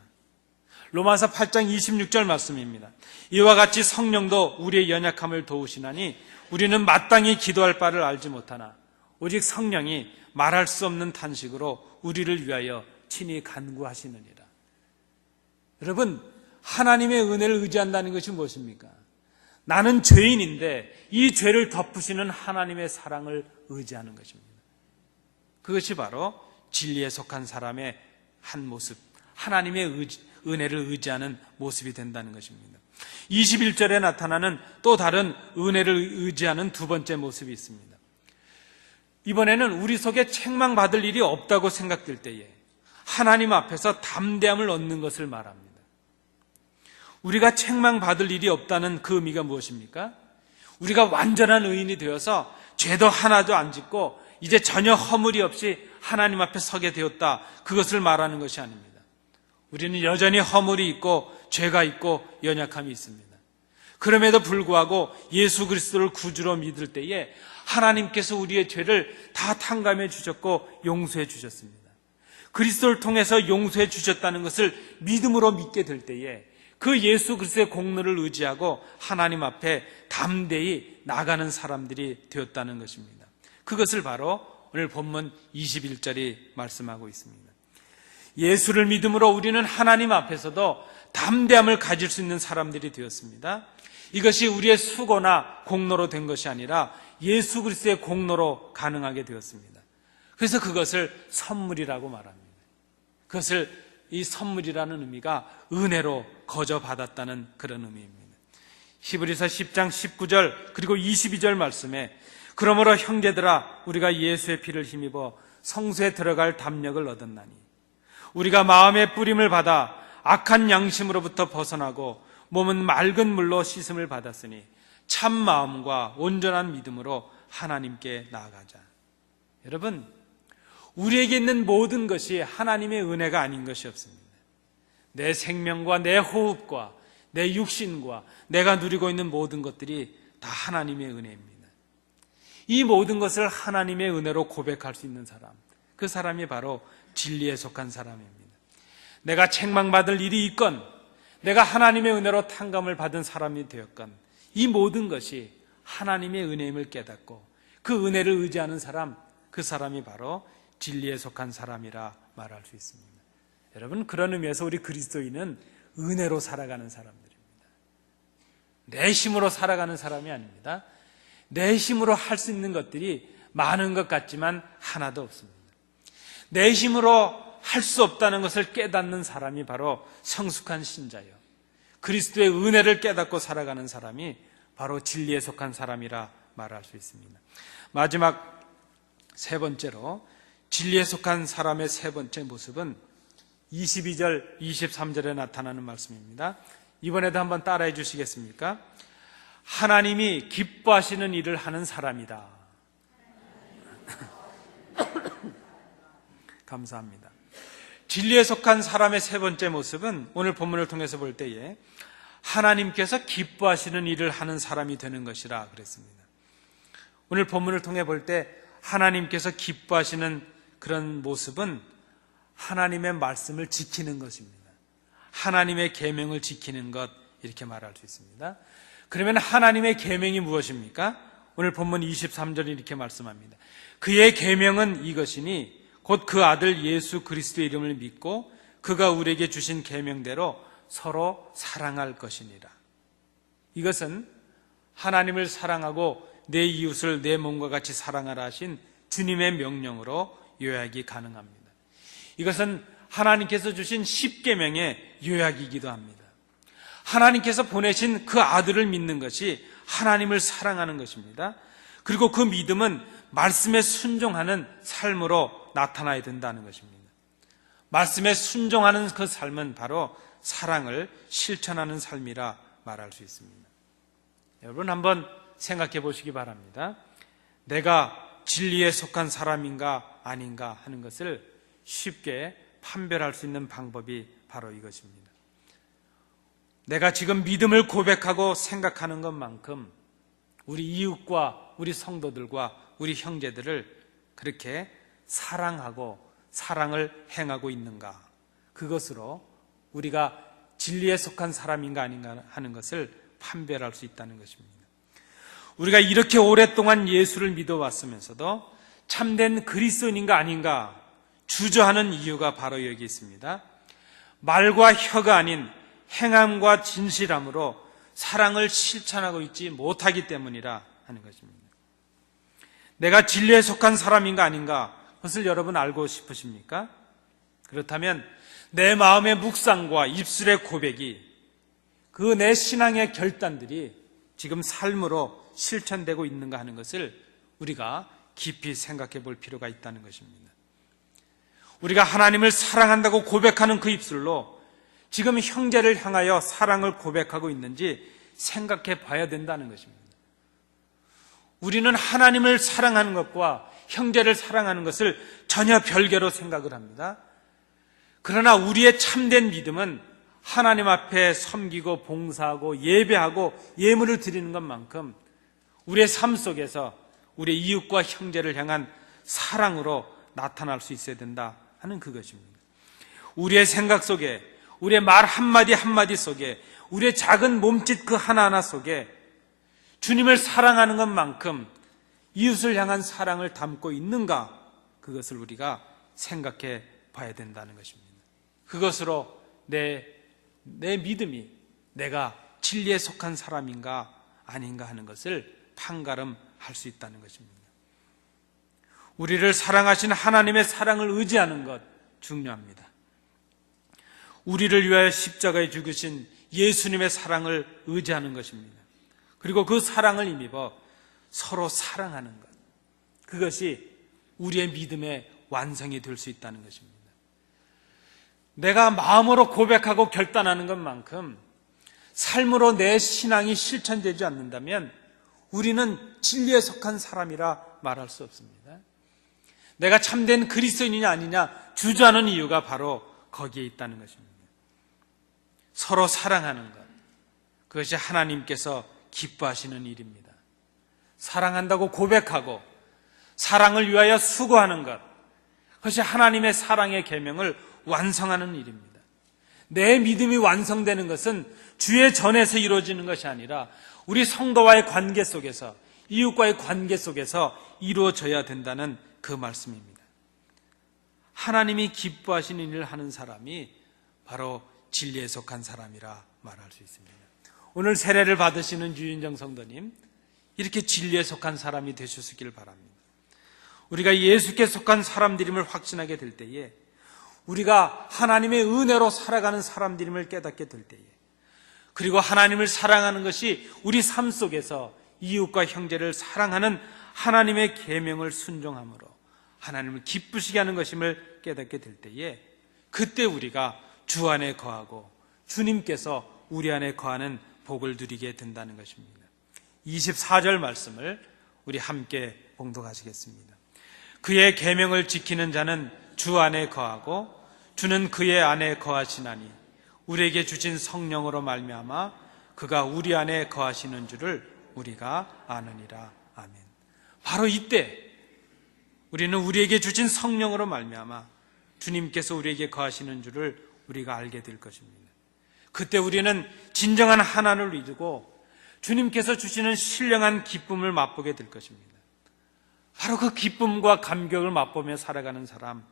로마서 8장 26절 말씀입니다. 이와 같이 성령도 우리의 연약함을 도우시나니 우리는 마땅히 기도할 바를 알지 못하나 오직 성령이 말할 수 없는 탄식으로 우리를 위하여 친히 간구하시느니라. 여러분, 하나님의 은혜를 의지한다는 것이 무엇입니까? 나는 죄인인데 이 죄를 덮으시는 하나님의 사랑을 의지하는 것입니다. 그것이 바로 진리에 속한 사람의 한 모습, 하나님의 은혜를 의지하는 모습이 된다는 것입니다. 21절에 나타나는 또 다른 은혜를 의지하는 두 번째 모습이 있습니다. 이번에는 우리 속에 책망받을 일이 없다고 생각될 때에 하나님 앞에서 담대함을 얻는 것을 말합니다. 우리가 책망받을 일이 없다는 그 의미가 무엇입니까? 우리가 완전한 의인이 되어서 죄도 하나도 안 짓고 이제 전혀 허물이 없이 하나님 앞에 서게 되었다, 그것을 말하는 것이 아닙니다. 우리는 여전히 허물이 있고 죄가 있고 연약함이 있습니다. 그럼에도 불구하고 예수 그리스도를 구주로 믿을 때에 하나님께서 우리의 죄를 다 탕감해 주셨고 용서해 주셨습니다. 그리스도를 통해서 용서해 주셨다는 것을 믿음으로 믿게 될 때에 그 예수 그리스도의 공로를 의지하고 하나님 앞에 담대히 나가는 사람들이 되었다는 것입니다. 그것을 바로 오늘 본문 21절이 말씀하고 있습니다. 예수를 믿음으로 우리는 하나님 앞에서도 담대함을 가질 수 있는 사람들이 되었습니다. 이것이 우리의 수고나 공로로 된 것이 아니라 예수 그리스도의 공로로 가능하게 되었습니다. 그래서 그것을 선물이라고 말합니다. 그것을 이 선물이라는 의미가 은혜로 거저 받았다는 그런 의미입니다. 히브리서 10장 19절 그리고 22절 말씀에 그러므로 형제들아 우리가 예수의 피를 힘입어 성소에 들어갈 담력을 얻었나니 우리가 마음의 뿌림을 받아 악한 양심으로부터 벗어나고 몸은 맑은 물로 씻음을 받았으니 참 마음과 온전한 믿음으로 하나님께 나아가자. 여러분, 우리에게 있는 모든 것이 하나님의 은혜가 아닌 것이 없습니다. 내 생명과 내 호흡과 내 육신과 내가 누리고 있는 모든 것들이 다 하나님의 은혜입니다. 이 모든 것을 하나님의 은혜로 고백할 수 있는 사람, 그 사람이 바로 진리에 속한 사람입니다. 내가 책망받을 일이 있건 내가 하나님의 은혜로 탕감을 받은 사람이 되었건 이 모든 것이 하나님의 은혜임을 깨닫고 그 은혜를 의지하는 사람, 그 사람이 바로 진리에 속한 사람이라 말할 수 있습니다. 여러분, 그런 의미에서 우리 그리스도인은 은혜로 살아가는 사람들입니다. 내 힘으로 살아가는 사람이 아닙니다. 내 힘으로 할 수 있는 것들이 많은 것 같지만 하나도 없습니다. 내 힘으로 할 수 없다는 것을 깨닫는 사람이 바로 성숙한 신자요, 그리스도의 은혜를 깨닫고 살아가는 사람이 바로 진리에 속한 사람이라 말할 수 있습니다. 마지막 세 번째로 진리에 속한 사람의 세 번째 모습은 22절, 23절에 나타나는 말씀입니다. 이번에도 한번 따라해 주시겠습니까? 하나님이 기뻐하시는 일을 하는 사람이다. 감사합니다. 진리에 속한 사람의 세 번째 모습은 오늘 본문을 통해서 볼 때에 하나님께서 기뻐하시는 일을 하는 사람이 되는 것이라 그랬습니다. 오늘 본문을 통해 볼 때 하나님께서 기뻐하시는 그런 모습은 하나님의 말씀을 지키는 것입니다. 하나님의 계명을 지키는 것, 이렇게 말할 수 있습니다. 그러면 하나님의 계명이 무엇입니까? 오늘 본문 23절에 이렇게 말씀합니다. 그의 계명은 이것이니 곧 그 아들 예수 그리스도의 이름을 믿고 그가 우리에게 주신 계명대로 서로 사랑할 것이니라. 이것은 하나님을 사랑하고 내 이웃을 내 몸과 같이 사랑하라 하신 주님의 명령으로 요약이 가능합니다. 이것은 하나님께서 주신 10계명의 요약이기도 합니다. 하나님께서 보내신 그 아들을 믿는 것이 하나님을 사랑하는 것입니다. 그리고 그 믿음은 말씀에 순종하는 삶으로 나타나야 된다는 것입니다. 말씀에 순종하는 그 삶은 바로 사랑을 실천하는 삶이라 말할 수 있습니다. 여러분 한번 생각해 보시기 바랍니다. 내가 진리에 속한 사람인가 아닌가 하는 것을 쉽게 판별할 수 있는 방법이 바로 이것입니다. 내가 지금 믿음을 고백하고 생각하는 것만큼 우리 이웃과 우리 성도들과 우리 형제들을 그렇게 사랑하고 사랑을 행하고 있는가, 그것으로 우리가 진리에 속한 사람인가 아닌가 하는 것을 판별할 수 있다는 것입니다. 우리가 이렇게 오랫동안 예수를 믿어왔으면서도 참된 그리스도인인가 아닌가 주저하는 이유가 바로 여기 있습니다. 말과 혀가 아닌 행함과 진실함으로 사랑을 실천하고 있지 못하기 때문이라 하는 것입니다. 내가 진리에 속한 사람인가 아닌가, 그것을 여러분 알고 싶으십니까? 그렇다면 내 마음의 묵상과 입술의 고백이, 그 내 신앙의 결단들이 지금 삶으로 실천되고 있는가 하는 것을 우리가 깊이 생각해 볼 필요가 있다는 것입니다. 우리가 하나님을 사랑한다고 고백하는 그 입술로 지금 형제를 향하여 사랑을 고백하고 있는지 생각해 봐야 된다는 것입니다. 우리는 하나님을 사랑하는 것과 형제를 사랑하는 것을 전혀 별개로 생각을 합니다. 그러나 우리의 참된 믿음은 하나님 앞에 섬기고 봉사하고 예배하고 예물을 드리는 것만큼 우리의 삶 속에서 우리의 이웃과 형제를 향한 사랑으로 나타날 수 있어야 된다 하는 그것입니다. 우리의 생각 속에, 우리의 말 한마디 한마디 속에, 우리의 작은 몸짓 그 하나하나 속에 주님을 사랑하는 것만큼 이웃을 향한 사랑을 담고 있는가, 그것을 우리가 생각해 봐야 된다는 것입니다. 그것으로 내 믿음이 내가 진리에 속한 사람인가 아닌가 하는 것을 판가름할 수 있다는 것입니다. 우리를 사랑하신 하나님의 사랑을 의지하는 것 중요합니다. 우리를 위하여 십자가에 죽으신 예수님의 사랑을 의지하는 것입니다. 그리고 그 사랑을 힘입어 서로 사랑하는 것, 그것이 우리의 믿음의 완성이 될 수 있다는 것입니다. 내가 마음으로 고백하고 결단하는 것만큼 삶으로 내 신앙이 실천되지 않는다면 우리는 진리에 속한 사람이라 말할 수 없습니다. 내가 참된 그리스도인이냐 아니냐 주저하는 이유가 바로 거기에 있다는 것입니다. 서로 사랑하는 것, 그것이 하나님께서 기뻐하시는 일입니다. 사랑한다고 고백하고 사랑을 위하여 수고하는 것, 그것이 하나님의 사랑의 계명을 완성하는 일입니다. 내 믿음이 완성되는 것은 주의 전에서 이루어지는 것이 아니라 우리 성도와의 관계 속에서, 이웃과의 관계 속에서 이루어져야 된다는 그 말씀입니다. 하나님이 기뻐하시는 일을 하는 사람이 바로 진리에 속한 사람이라 말할 수 있습니다. 오늘 세례를 받으시는 유인정 성도님, 이렇게 진리에 속한 사람이 되셨기를 바랍니다. 우리가 예수께 속한 사람들임을 확신하게 될 때에, 우리가 하나님의 은혜로 살아가는 사람들임을 깨닫게 될 때에, 그리고 하나님을 사랑하는 것이 우리 삶 속에서 이웃과 형제를 사랑하는 하나님의 계명을 순종함으로 하나님을 기쁘시게 하는 것임을 깨닫게 될 때에, 그때 우리가 주 안에 거하고 주님께서 우리 안에 거하는 복을 누리게 된다는 것입니다. 24절 말씀을 우리 함께 봉독하시겠습니다. 그의 계명을 지키는 자는 주 안에 거하고 주는 그의 안에 거하시나니 우리에게 주신 성령으로 말미암아 그가 우리 안에 거하시는 줄을 우리가 아느니라. 아멘. 바로 이때 우리는 우리에게 주신 성령으로 말미암아 주님께서 우리에게 거하시는 줄을 우리가 알게 될 것입니다. 그때 우리는 진정한 하나님을 믿고 주님께서 주시는 신령한 기쁨을 맛보게 될 것입니다. 바로 그 기쁨과 감격을 맛보며 살아가는 사람,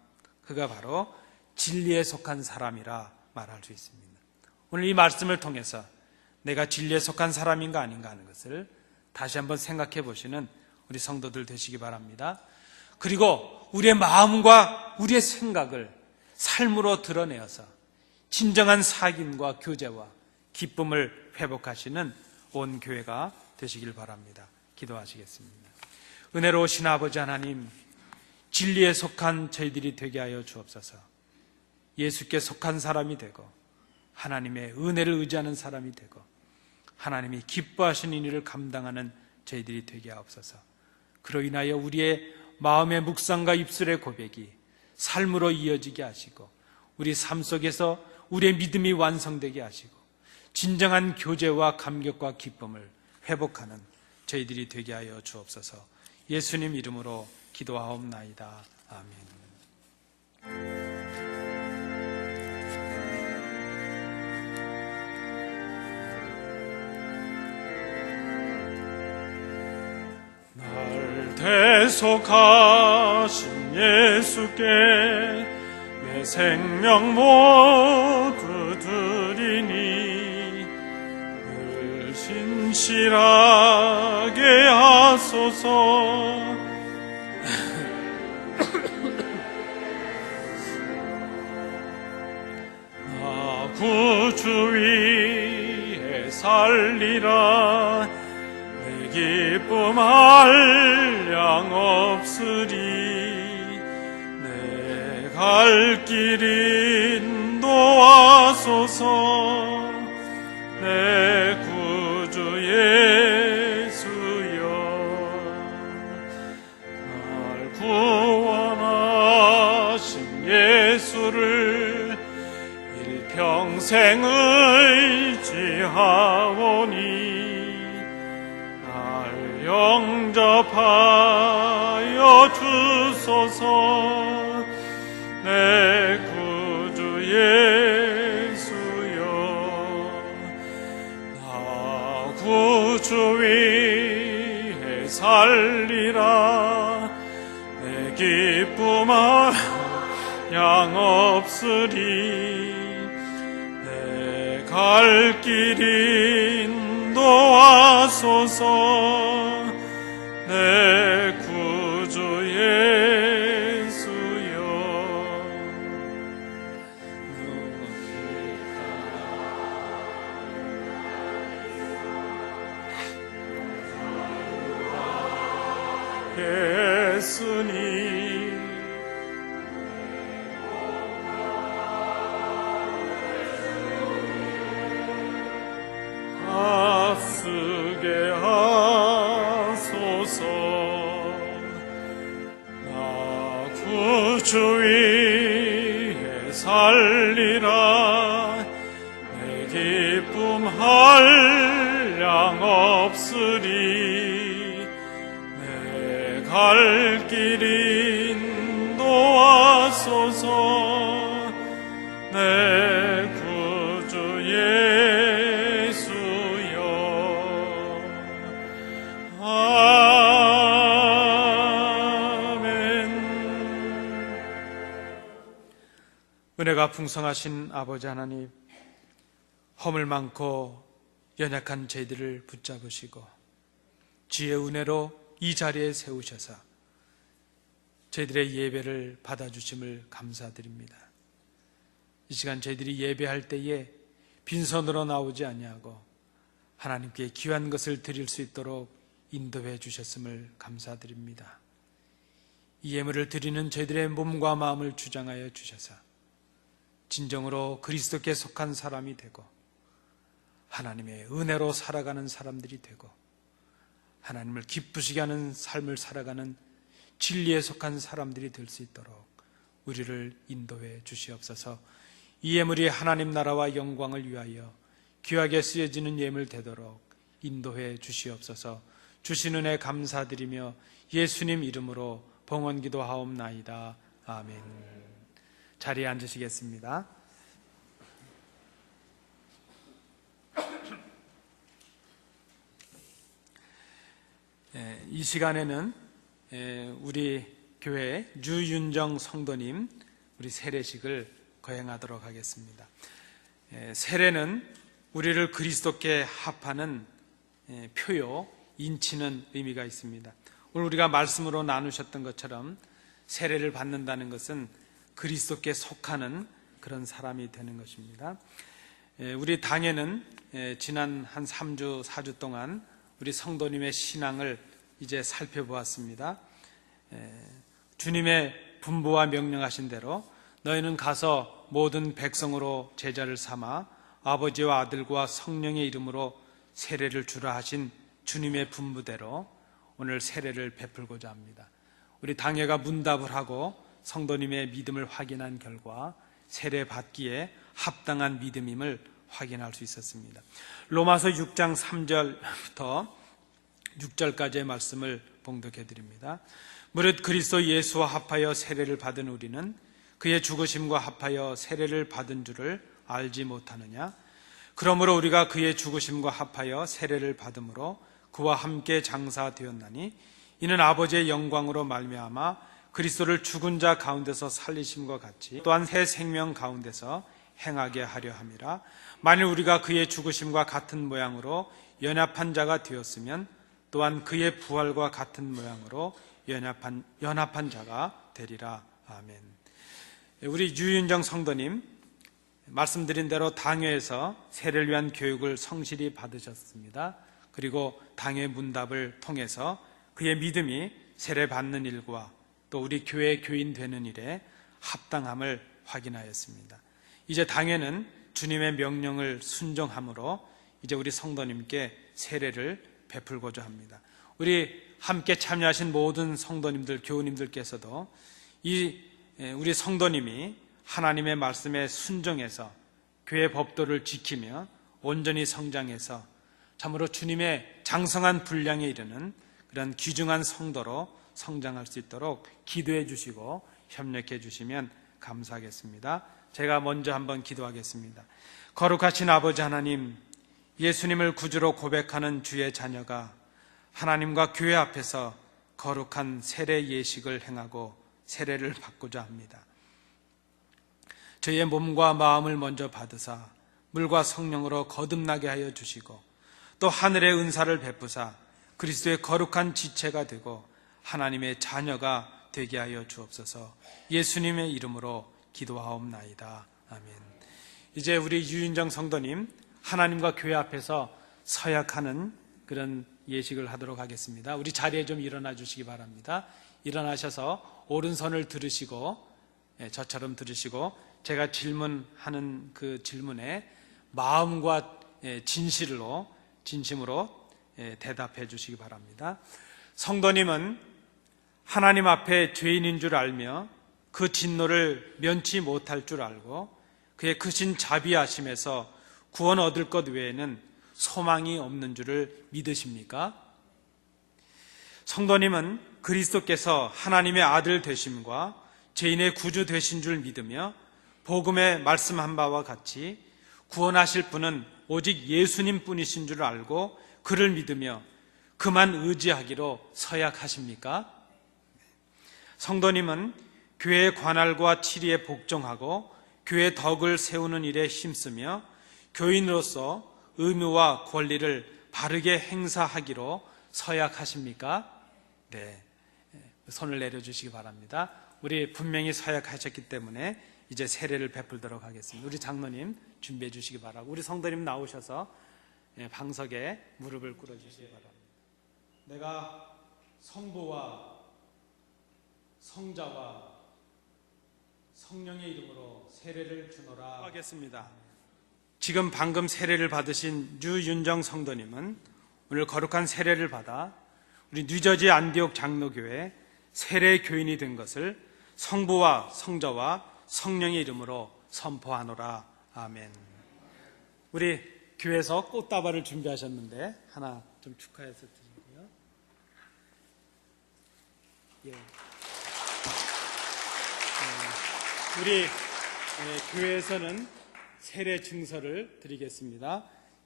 그가 바로 진리에 속한 사람이라 말할 수 있습니다. 오늘 이 말씀을 통해서 내가 진리에 속한 사람인가 아닌가 하는 것을 다시 한번 생각해 보시는 우리 성도들 되시기 바랍니다. 그리고 우리의 마음과 우리의 생각을 삶으로 드러내어서 진정한 사귐과 교제와 기쁨을 회복하시는 온 교회가 되시길 바랍니다. 기도하시겠습니다. 은혜로우신 아버지 하나님, 진리에 속한 저희들이 되게 하여 주옵소서. 예수께 속한 사람이 되고 하나님의 은혜를 의지하는 사람이 되고 하나님이 기뻐하시는 일을 감당하는 저희들이 되게 하옵소서. 그로 인하여 우리의 마음의 묵상과 입술의 고백이 삶으로 이어지게 하시고 우리 삶 속에서 우리의 믿음이 완성되게 하시고 진정한 교제와 감격과 기쁨을 회복하는 저희들이 되게 하여 주옵소서. 예수님 이름으로 기도하옵나이다. 아멘. 날 대속하신 예수께 내 생명 모두 드리니 늘 신실하게 하소서. 나 구주 위에 살리라. 내 기쁨 한량 없으리. 내 갈 길 인도하소서. 내 구주 예수여, 날 구원하신 예수를 일평생 의지하오니 날 영접하여 주소서. 내 구주 예수여, 나 구주 위에 살리라. 내 기쁨 한량 없으리. 내 갈 길 인도하소서. 내 구주 예수여, 예수님 쓰게 하소서. 나 구주 위에 살리라. 내 기쁨 한량 없으리. 내 갈 길 인도하소서. 내 구주 예수여, 아멘. 은혜가 풍성하신 아버지 하나님, 허물 많고 연약한 저희들을 붙잡으시고 주의 은혜로 이 자리에 세우셔서 저희들의 예배를 받아주심을 감사드립니다. 이 시간 저희들이 예배할 때에 빈손으로 나오지 아니하고 하나님께 귀한 것을 드릴 수 있도록 인도해 주셨음을 감사드립니다. 이 예물을 드리는 저희들의 몸과 마음을 주장하여 주셔서 진정으로 그리스도께 속한 사람이 되고 하나님의 은혜로 살아가는 사람들이 되고 하나님을 기쁘시게 하는 삶을 살아가는 진리에 속한 사람들이 될 수 있도록 우리를 인도해 주시옵소서. 이 예물이 하나님 나라와 영광을 위하여 귀하게 쓰여지는 예물 되도록 인도해 주시옵소서. 주신 은혜 감사드리며 예수님 이름으로 봉헌 기도하옵나이다. 아멘. 자리에 앉으시겠습니다. 이 시간에는 우리 교회 유윤정 성도님 우리 세례식을 거행하도록 하겠습니다. 세례는 우리를 그리스도께 합하는 표요, 인치는 의미가 있습니다. 오늘 우리가 말씀으로 나누셨던 것처럼 세례를 받는다는 것은 그리스도께 속하는 그런 사람이 되는 것입니다. 우리 당에는 지난 한 3주, 4주 동안 우리 성도님의 신앙을 이제 살펴보았습니다. 주님의 분부와 명령하신 대로 너희는 가서 모든 백성으로 제자를 삼아 아버지와 아들과 성령의 이름으로 세례를 주라 하신 주님의 분부대로 오늘 세례를 베풀고자 합니다. 우리 당회가 문답을 하고 성도님의 믿음을 확인한 결과 세례 받기에 합당한 믿음임을 확인할 수 있었습니다. 로마서 6장 3절부터 6절까지의 말씀을 봉독해 드립니다. 무릇 그리스도 예수와 합하여 세례를 받은 우리는 그의 죽으심과 합하여 세례를 받은 줄을 알지 못하느냐? 그러므로 우리가 그의 죽으심과 합하여 세례를 받음으로 그와 함께 장사되었나니 이는 아버지의 영광으로 말미암아 그리스도를 죽은 자 가운데서 살리심과 같이 또한 새 생명 가운데서 행하게 하려 함이라. 만일 우리가 그의 죽으심과 같은 모양으로 연합한 자가 되었으면 또한 그의 부활과 같은 모양으로 연합한 자가 되리라. 아멘. 우리 유윤정 성도님 말씀드린 대로 당회에서 세례를 위한 교육을 성실히 받으셨습니다. 그리고 당회 문답을 통해서 그의 믿음이 세례 받는 일과 또 우리 교회 교인 되는 일에 합당함을 확인하였습니다. 이제 당회는 주님의 명령을 순종함으로 이제 우리 성도님께 세례를 베풀고자 합니다. 우리 함께 참여하신 모든 성도님들, 교우님들께서도 우리 성도님이 하나님의 말씀에 순종해서 교회 법도를 지키며 온전히 성장해서 참으로 주님의 장성한 분량에 이르는 그런 귀중한 성도로 성장할 수 있도록 기도해 주시고 협력해 주시면 감사하겠습니다. 제가 먼저 한번 기도하겠습니다. 거룩하신 아버지 하나님, 예수님을 구주로 고백하는 주의 자녀가 하나님과 교회 앞에서 거룩한 세례 예식을 행하고 세례를 받고자 합니다. 저희의 몸과 마음을 먼저 받으사 물과 성령으로 거듭나게 하여 주시고 또 하늘의 은사를 베푸사 그리스도의 거룩한 지체가 되고 하나님의 자녀가 되게 하여 주옵소서. 예수님의 이름으로 기도하옵나이다. 아멘. 이제 우리 유윤정 성도님 하나님과 교회 앞에서 서약하는 그런 예식을 하도록 하겠습니다. 우리 자리에 좀 일어나 주시기 바랍니다. 일어나셔서 오른손을 들으시고 저처럼 들으시고 제가 질문하는 그 질문에 마음과 진심으로 대답해 주시기 바랍니다. 성도님은 하나님 앞에 죄인인 줄 알며 그 진노를 면치 못할 줄 알고 그의 크신 자비하심에서 구원 얻을 것 외에는 소망이 없는 줄을 믿으십니까? 성도님은 그리스도께서 하나님의 아들 되심과 죄인의 구주 되신 줄 믿으며 복음에 말씀한 바와 같이 구원하실 분은 오직 예수님 뿐이신 줄 알고 그를 믿으며 그만 의지하기로 서약하십니까? 성도님은 교회의 관할과 치리에 복종하고 교회의 덕을 세우는 일에 힘쓰며 교인으로서 의무와 권리를 바르게 행사하기로 서약하십니까? 네, 손을 내려주시기 바랍니다. 우리 분명히 서약하셨기 때문에 이제 세례를 베풀도록 하겠습니다. 우리 장로님 준비해 주시기 바라고 우리 성도님 나오셔서 방석에 무릎을 꿇어 주시기 바랍니다. 내가 성부와 성자와 성령의 이름으로 세례를 주노라 하겠습니다. 지금 방금 세례를 받으신 유윤정 성도님은 오늘 거룩한 세례를 받아 우리 뉴저지 안디옥 장로교회 세례 교인이 된 것을 성부와 성자와 성령의 이름으로 선포하노라. 아멘. 우리 교회에서 꽃다발을 준비하셨는데 하나 좀 축하해서 드리고요. 우리 교회에서는 세례 증서를 드리겠습니다.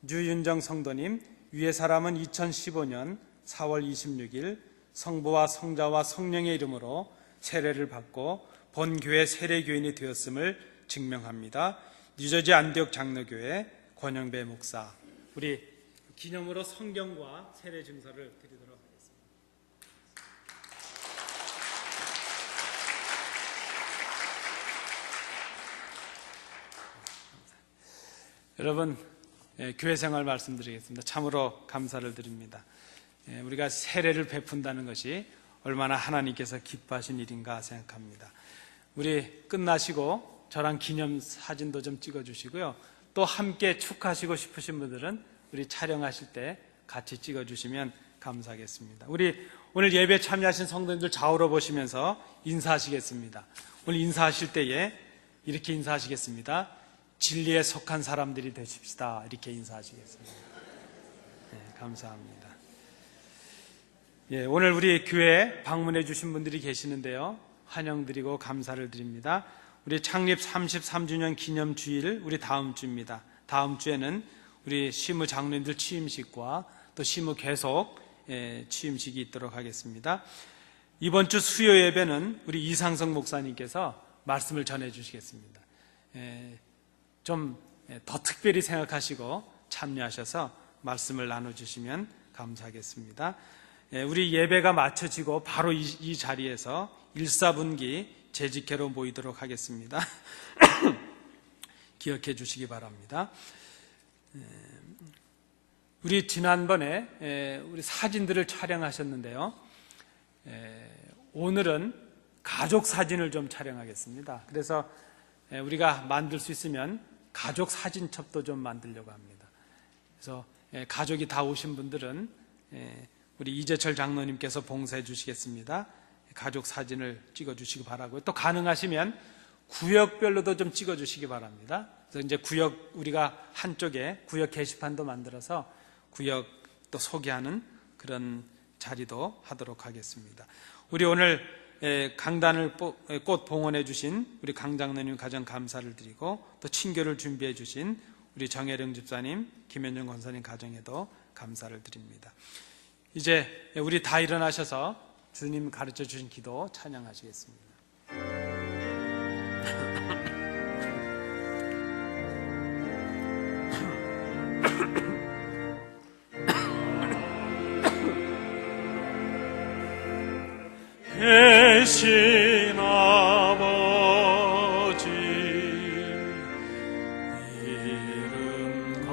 유윤정 성도님, 위에 사람은 2015년 4월 26일 성부와 성자와 성령의 이름으로 세례를 받고 본교회 세례교인이 되었음을 증명합니다. 뉴저지 안디옥 장로교회 권영배 목사, 우리 기념으로 성경과 세례 증서를 드리도록 하겠습니다. 여러분, 교회 생활 말씀드리겠습니다. 참으로 감사를 드립니다. 우리가 세례를 베푼다는 것이 얼마나 하나님께서 기뻐하신 일인가 생각합니다. 우리 끝나시고 저랑 기념 사진도 좀 찍어주시고요. 또 함께 축하하시고 싶으신 분들은 우리 촬영하실 때 같이 찍어주시면 감사하겠습니다. 우리 오늘 예배 참여하신 성도님들 좌우로 보시면서 인사하시겠습니다. 오늘 인사하실 때에 이렇게 인사하시겠습니다. 진리에 속한 사람들이 되십시다. 이렇게 인사하시겠습니다. 네, 감사합니다. 오늘 우리 교회 방문해 주신 분들이 계시는데요. 환영드리고 감사를 드립니다. 우리 창립 33주년 기념 주일, 우리 다음 주입니다. 다음 주에는 우리 시무 장로님들 취임식과 또 시무 계속 취임식이 있도록 하겠습니다. 이번 주 수요 예배는 우리 이상성 목사님께서 말씀을 전해 주시겠습니다. 좀 더 특별히 생각하시고 참여하셔서 말씀을 나눠주시면 감사하겠습니다. 우리 예배가 마쳐지고 바로 이 자리에서 1사분기 재직회로 모이도록 하겠습니다. 기억해 주시기 바랍니다. 우리 지난번에 우리 사진들을 촬영하셨는데요. 오늘은 가족 사진을 좀 촬영하겠습니다. 그래서 우리가 만들 수 있으면 가족 사진첩도 좀 만들려고 합니다. 그래서 가족이 다 오신 분들은 우리 이재철 장로님께서 봉사해 주시겠습니다. 가족 사진을 찍어 주시기 바라고요. 또 가능하시면 구역별로도 좀 찍어 주시기 바랍니다. 그래서 이제 구역, 우리가 한쪽에 구역 게시판도 만들어서 구역 또 소개하는 그런 자리도 하도록 하겠습니다. 우리 오늘 강단을 꽃 봉헌해 주신 우리 강 장로님 가정 감사를 드리고 또 친교를 준비해 주신 우리 정혜령 집사님, 김현정 권사님 가정에도 감사를 드립니다. 이제 우리 다 일어나셔서 주님 가르쳐 주신 기도 찬양하시겠습니다. 대신 아버지 이름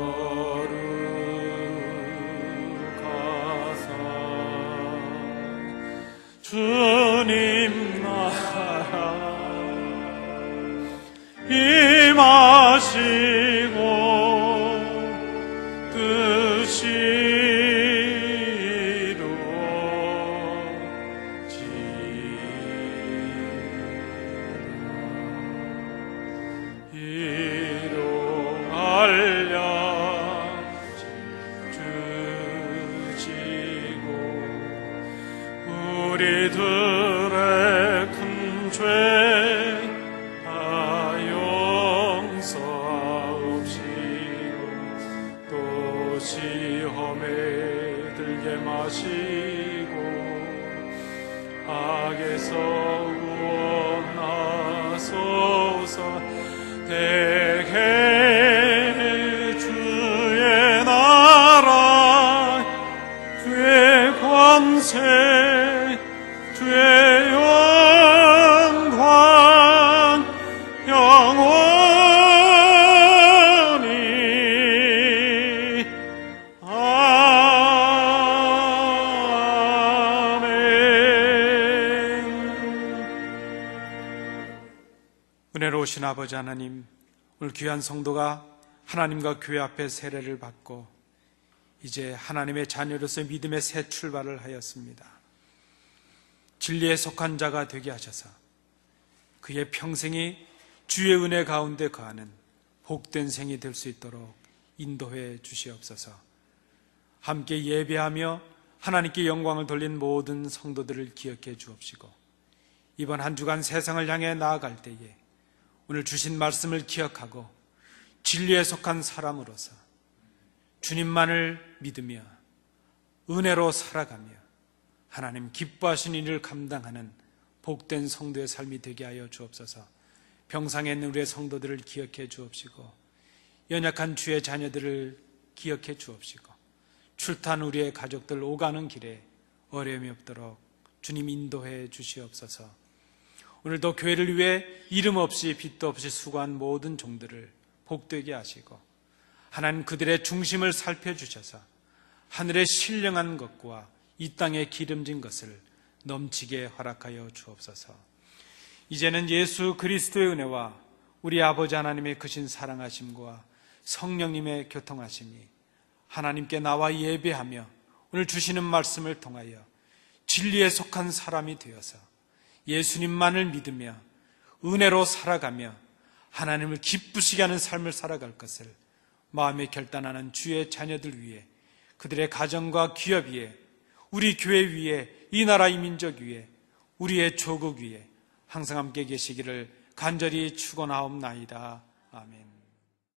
거룩하사 주님 나라 임하시고 뜻이 우리들의 큰 죄 다 용서하옵시고 또 시험에 들게 마시고 악에서 구원하소서. 대개 주의 나라 주의 권세 주의 영광 영원히 아멘. 은혜로우신 아버지 하나님, 오늘 귀한 성도가 하나님과 교회 앞에 세례를 받고 이제 하나님의 자녀로서 믿음의 새 출발을 하였습니다. 진리에 속한 자가 되게 하셔서 그의 평생이 주의 은혜 가운데 거하는 복된 생이 될 수 있도록 인도해 주시옵소서. 함께 예배하며 하나님께 영광을 돌린 모든 성도들을 기억해 주옵시고 이번 한 주간 세상을 향해 나아갈 때에 오늘 주신 말씀을 기억하고 진리에 속한 사람으로서 주님만을 믿으며 은혜로 살아가며 하나님 기뻐하신 일을 감당하는 복된 성도의 삶이 되게 하여 주옵소서. 병상에 있는 우리의 성도들을 기억해 주옵시고, 연약한 주의 자녀들을 기억해 주옵시고, 출탄 우리의 가족들 오가는 길에 어려움이 없도록 주님 인도해 주시옵소서. 오늘도 교회를 위해 이름 없이 빚도 없이 수고한 모든 종들을 복되게 하시고, 하나님 그들의 중심을 살펴주셔서 하늘의 신령한 것과 이 땅의 기름진 것을 넘치게 허락하여 주옵소서. 이제는 예수 그리스도의 은혜와 우리 아버지 하나님의 크신 사랑하심과 성령님의 교통하심이 하나님께 나와 예배하며 오늘 주시는 말씀을 통하여 진리에 속한 사람이 되어서 예수님만을 믿으며 은혜로 살아가며 하나님을 기쁘시게 하는 삶을 살아갈 것을 마음에 결단하는 주의 자녀들 위해, 그들의 가정과 기업 위에, 우리 교회 위에, 이 나라 이 민족 위에, 우리의 조국 위에 항상 함께 계시기를 간절히 축원하옵나이다.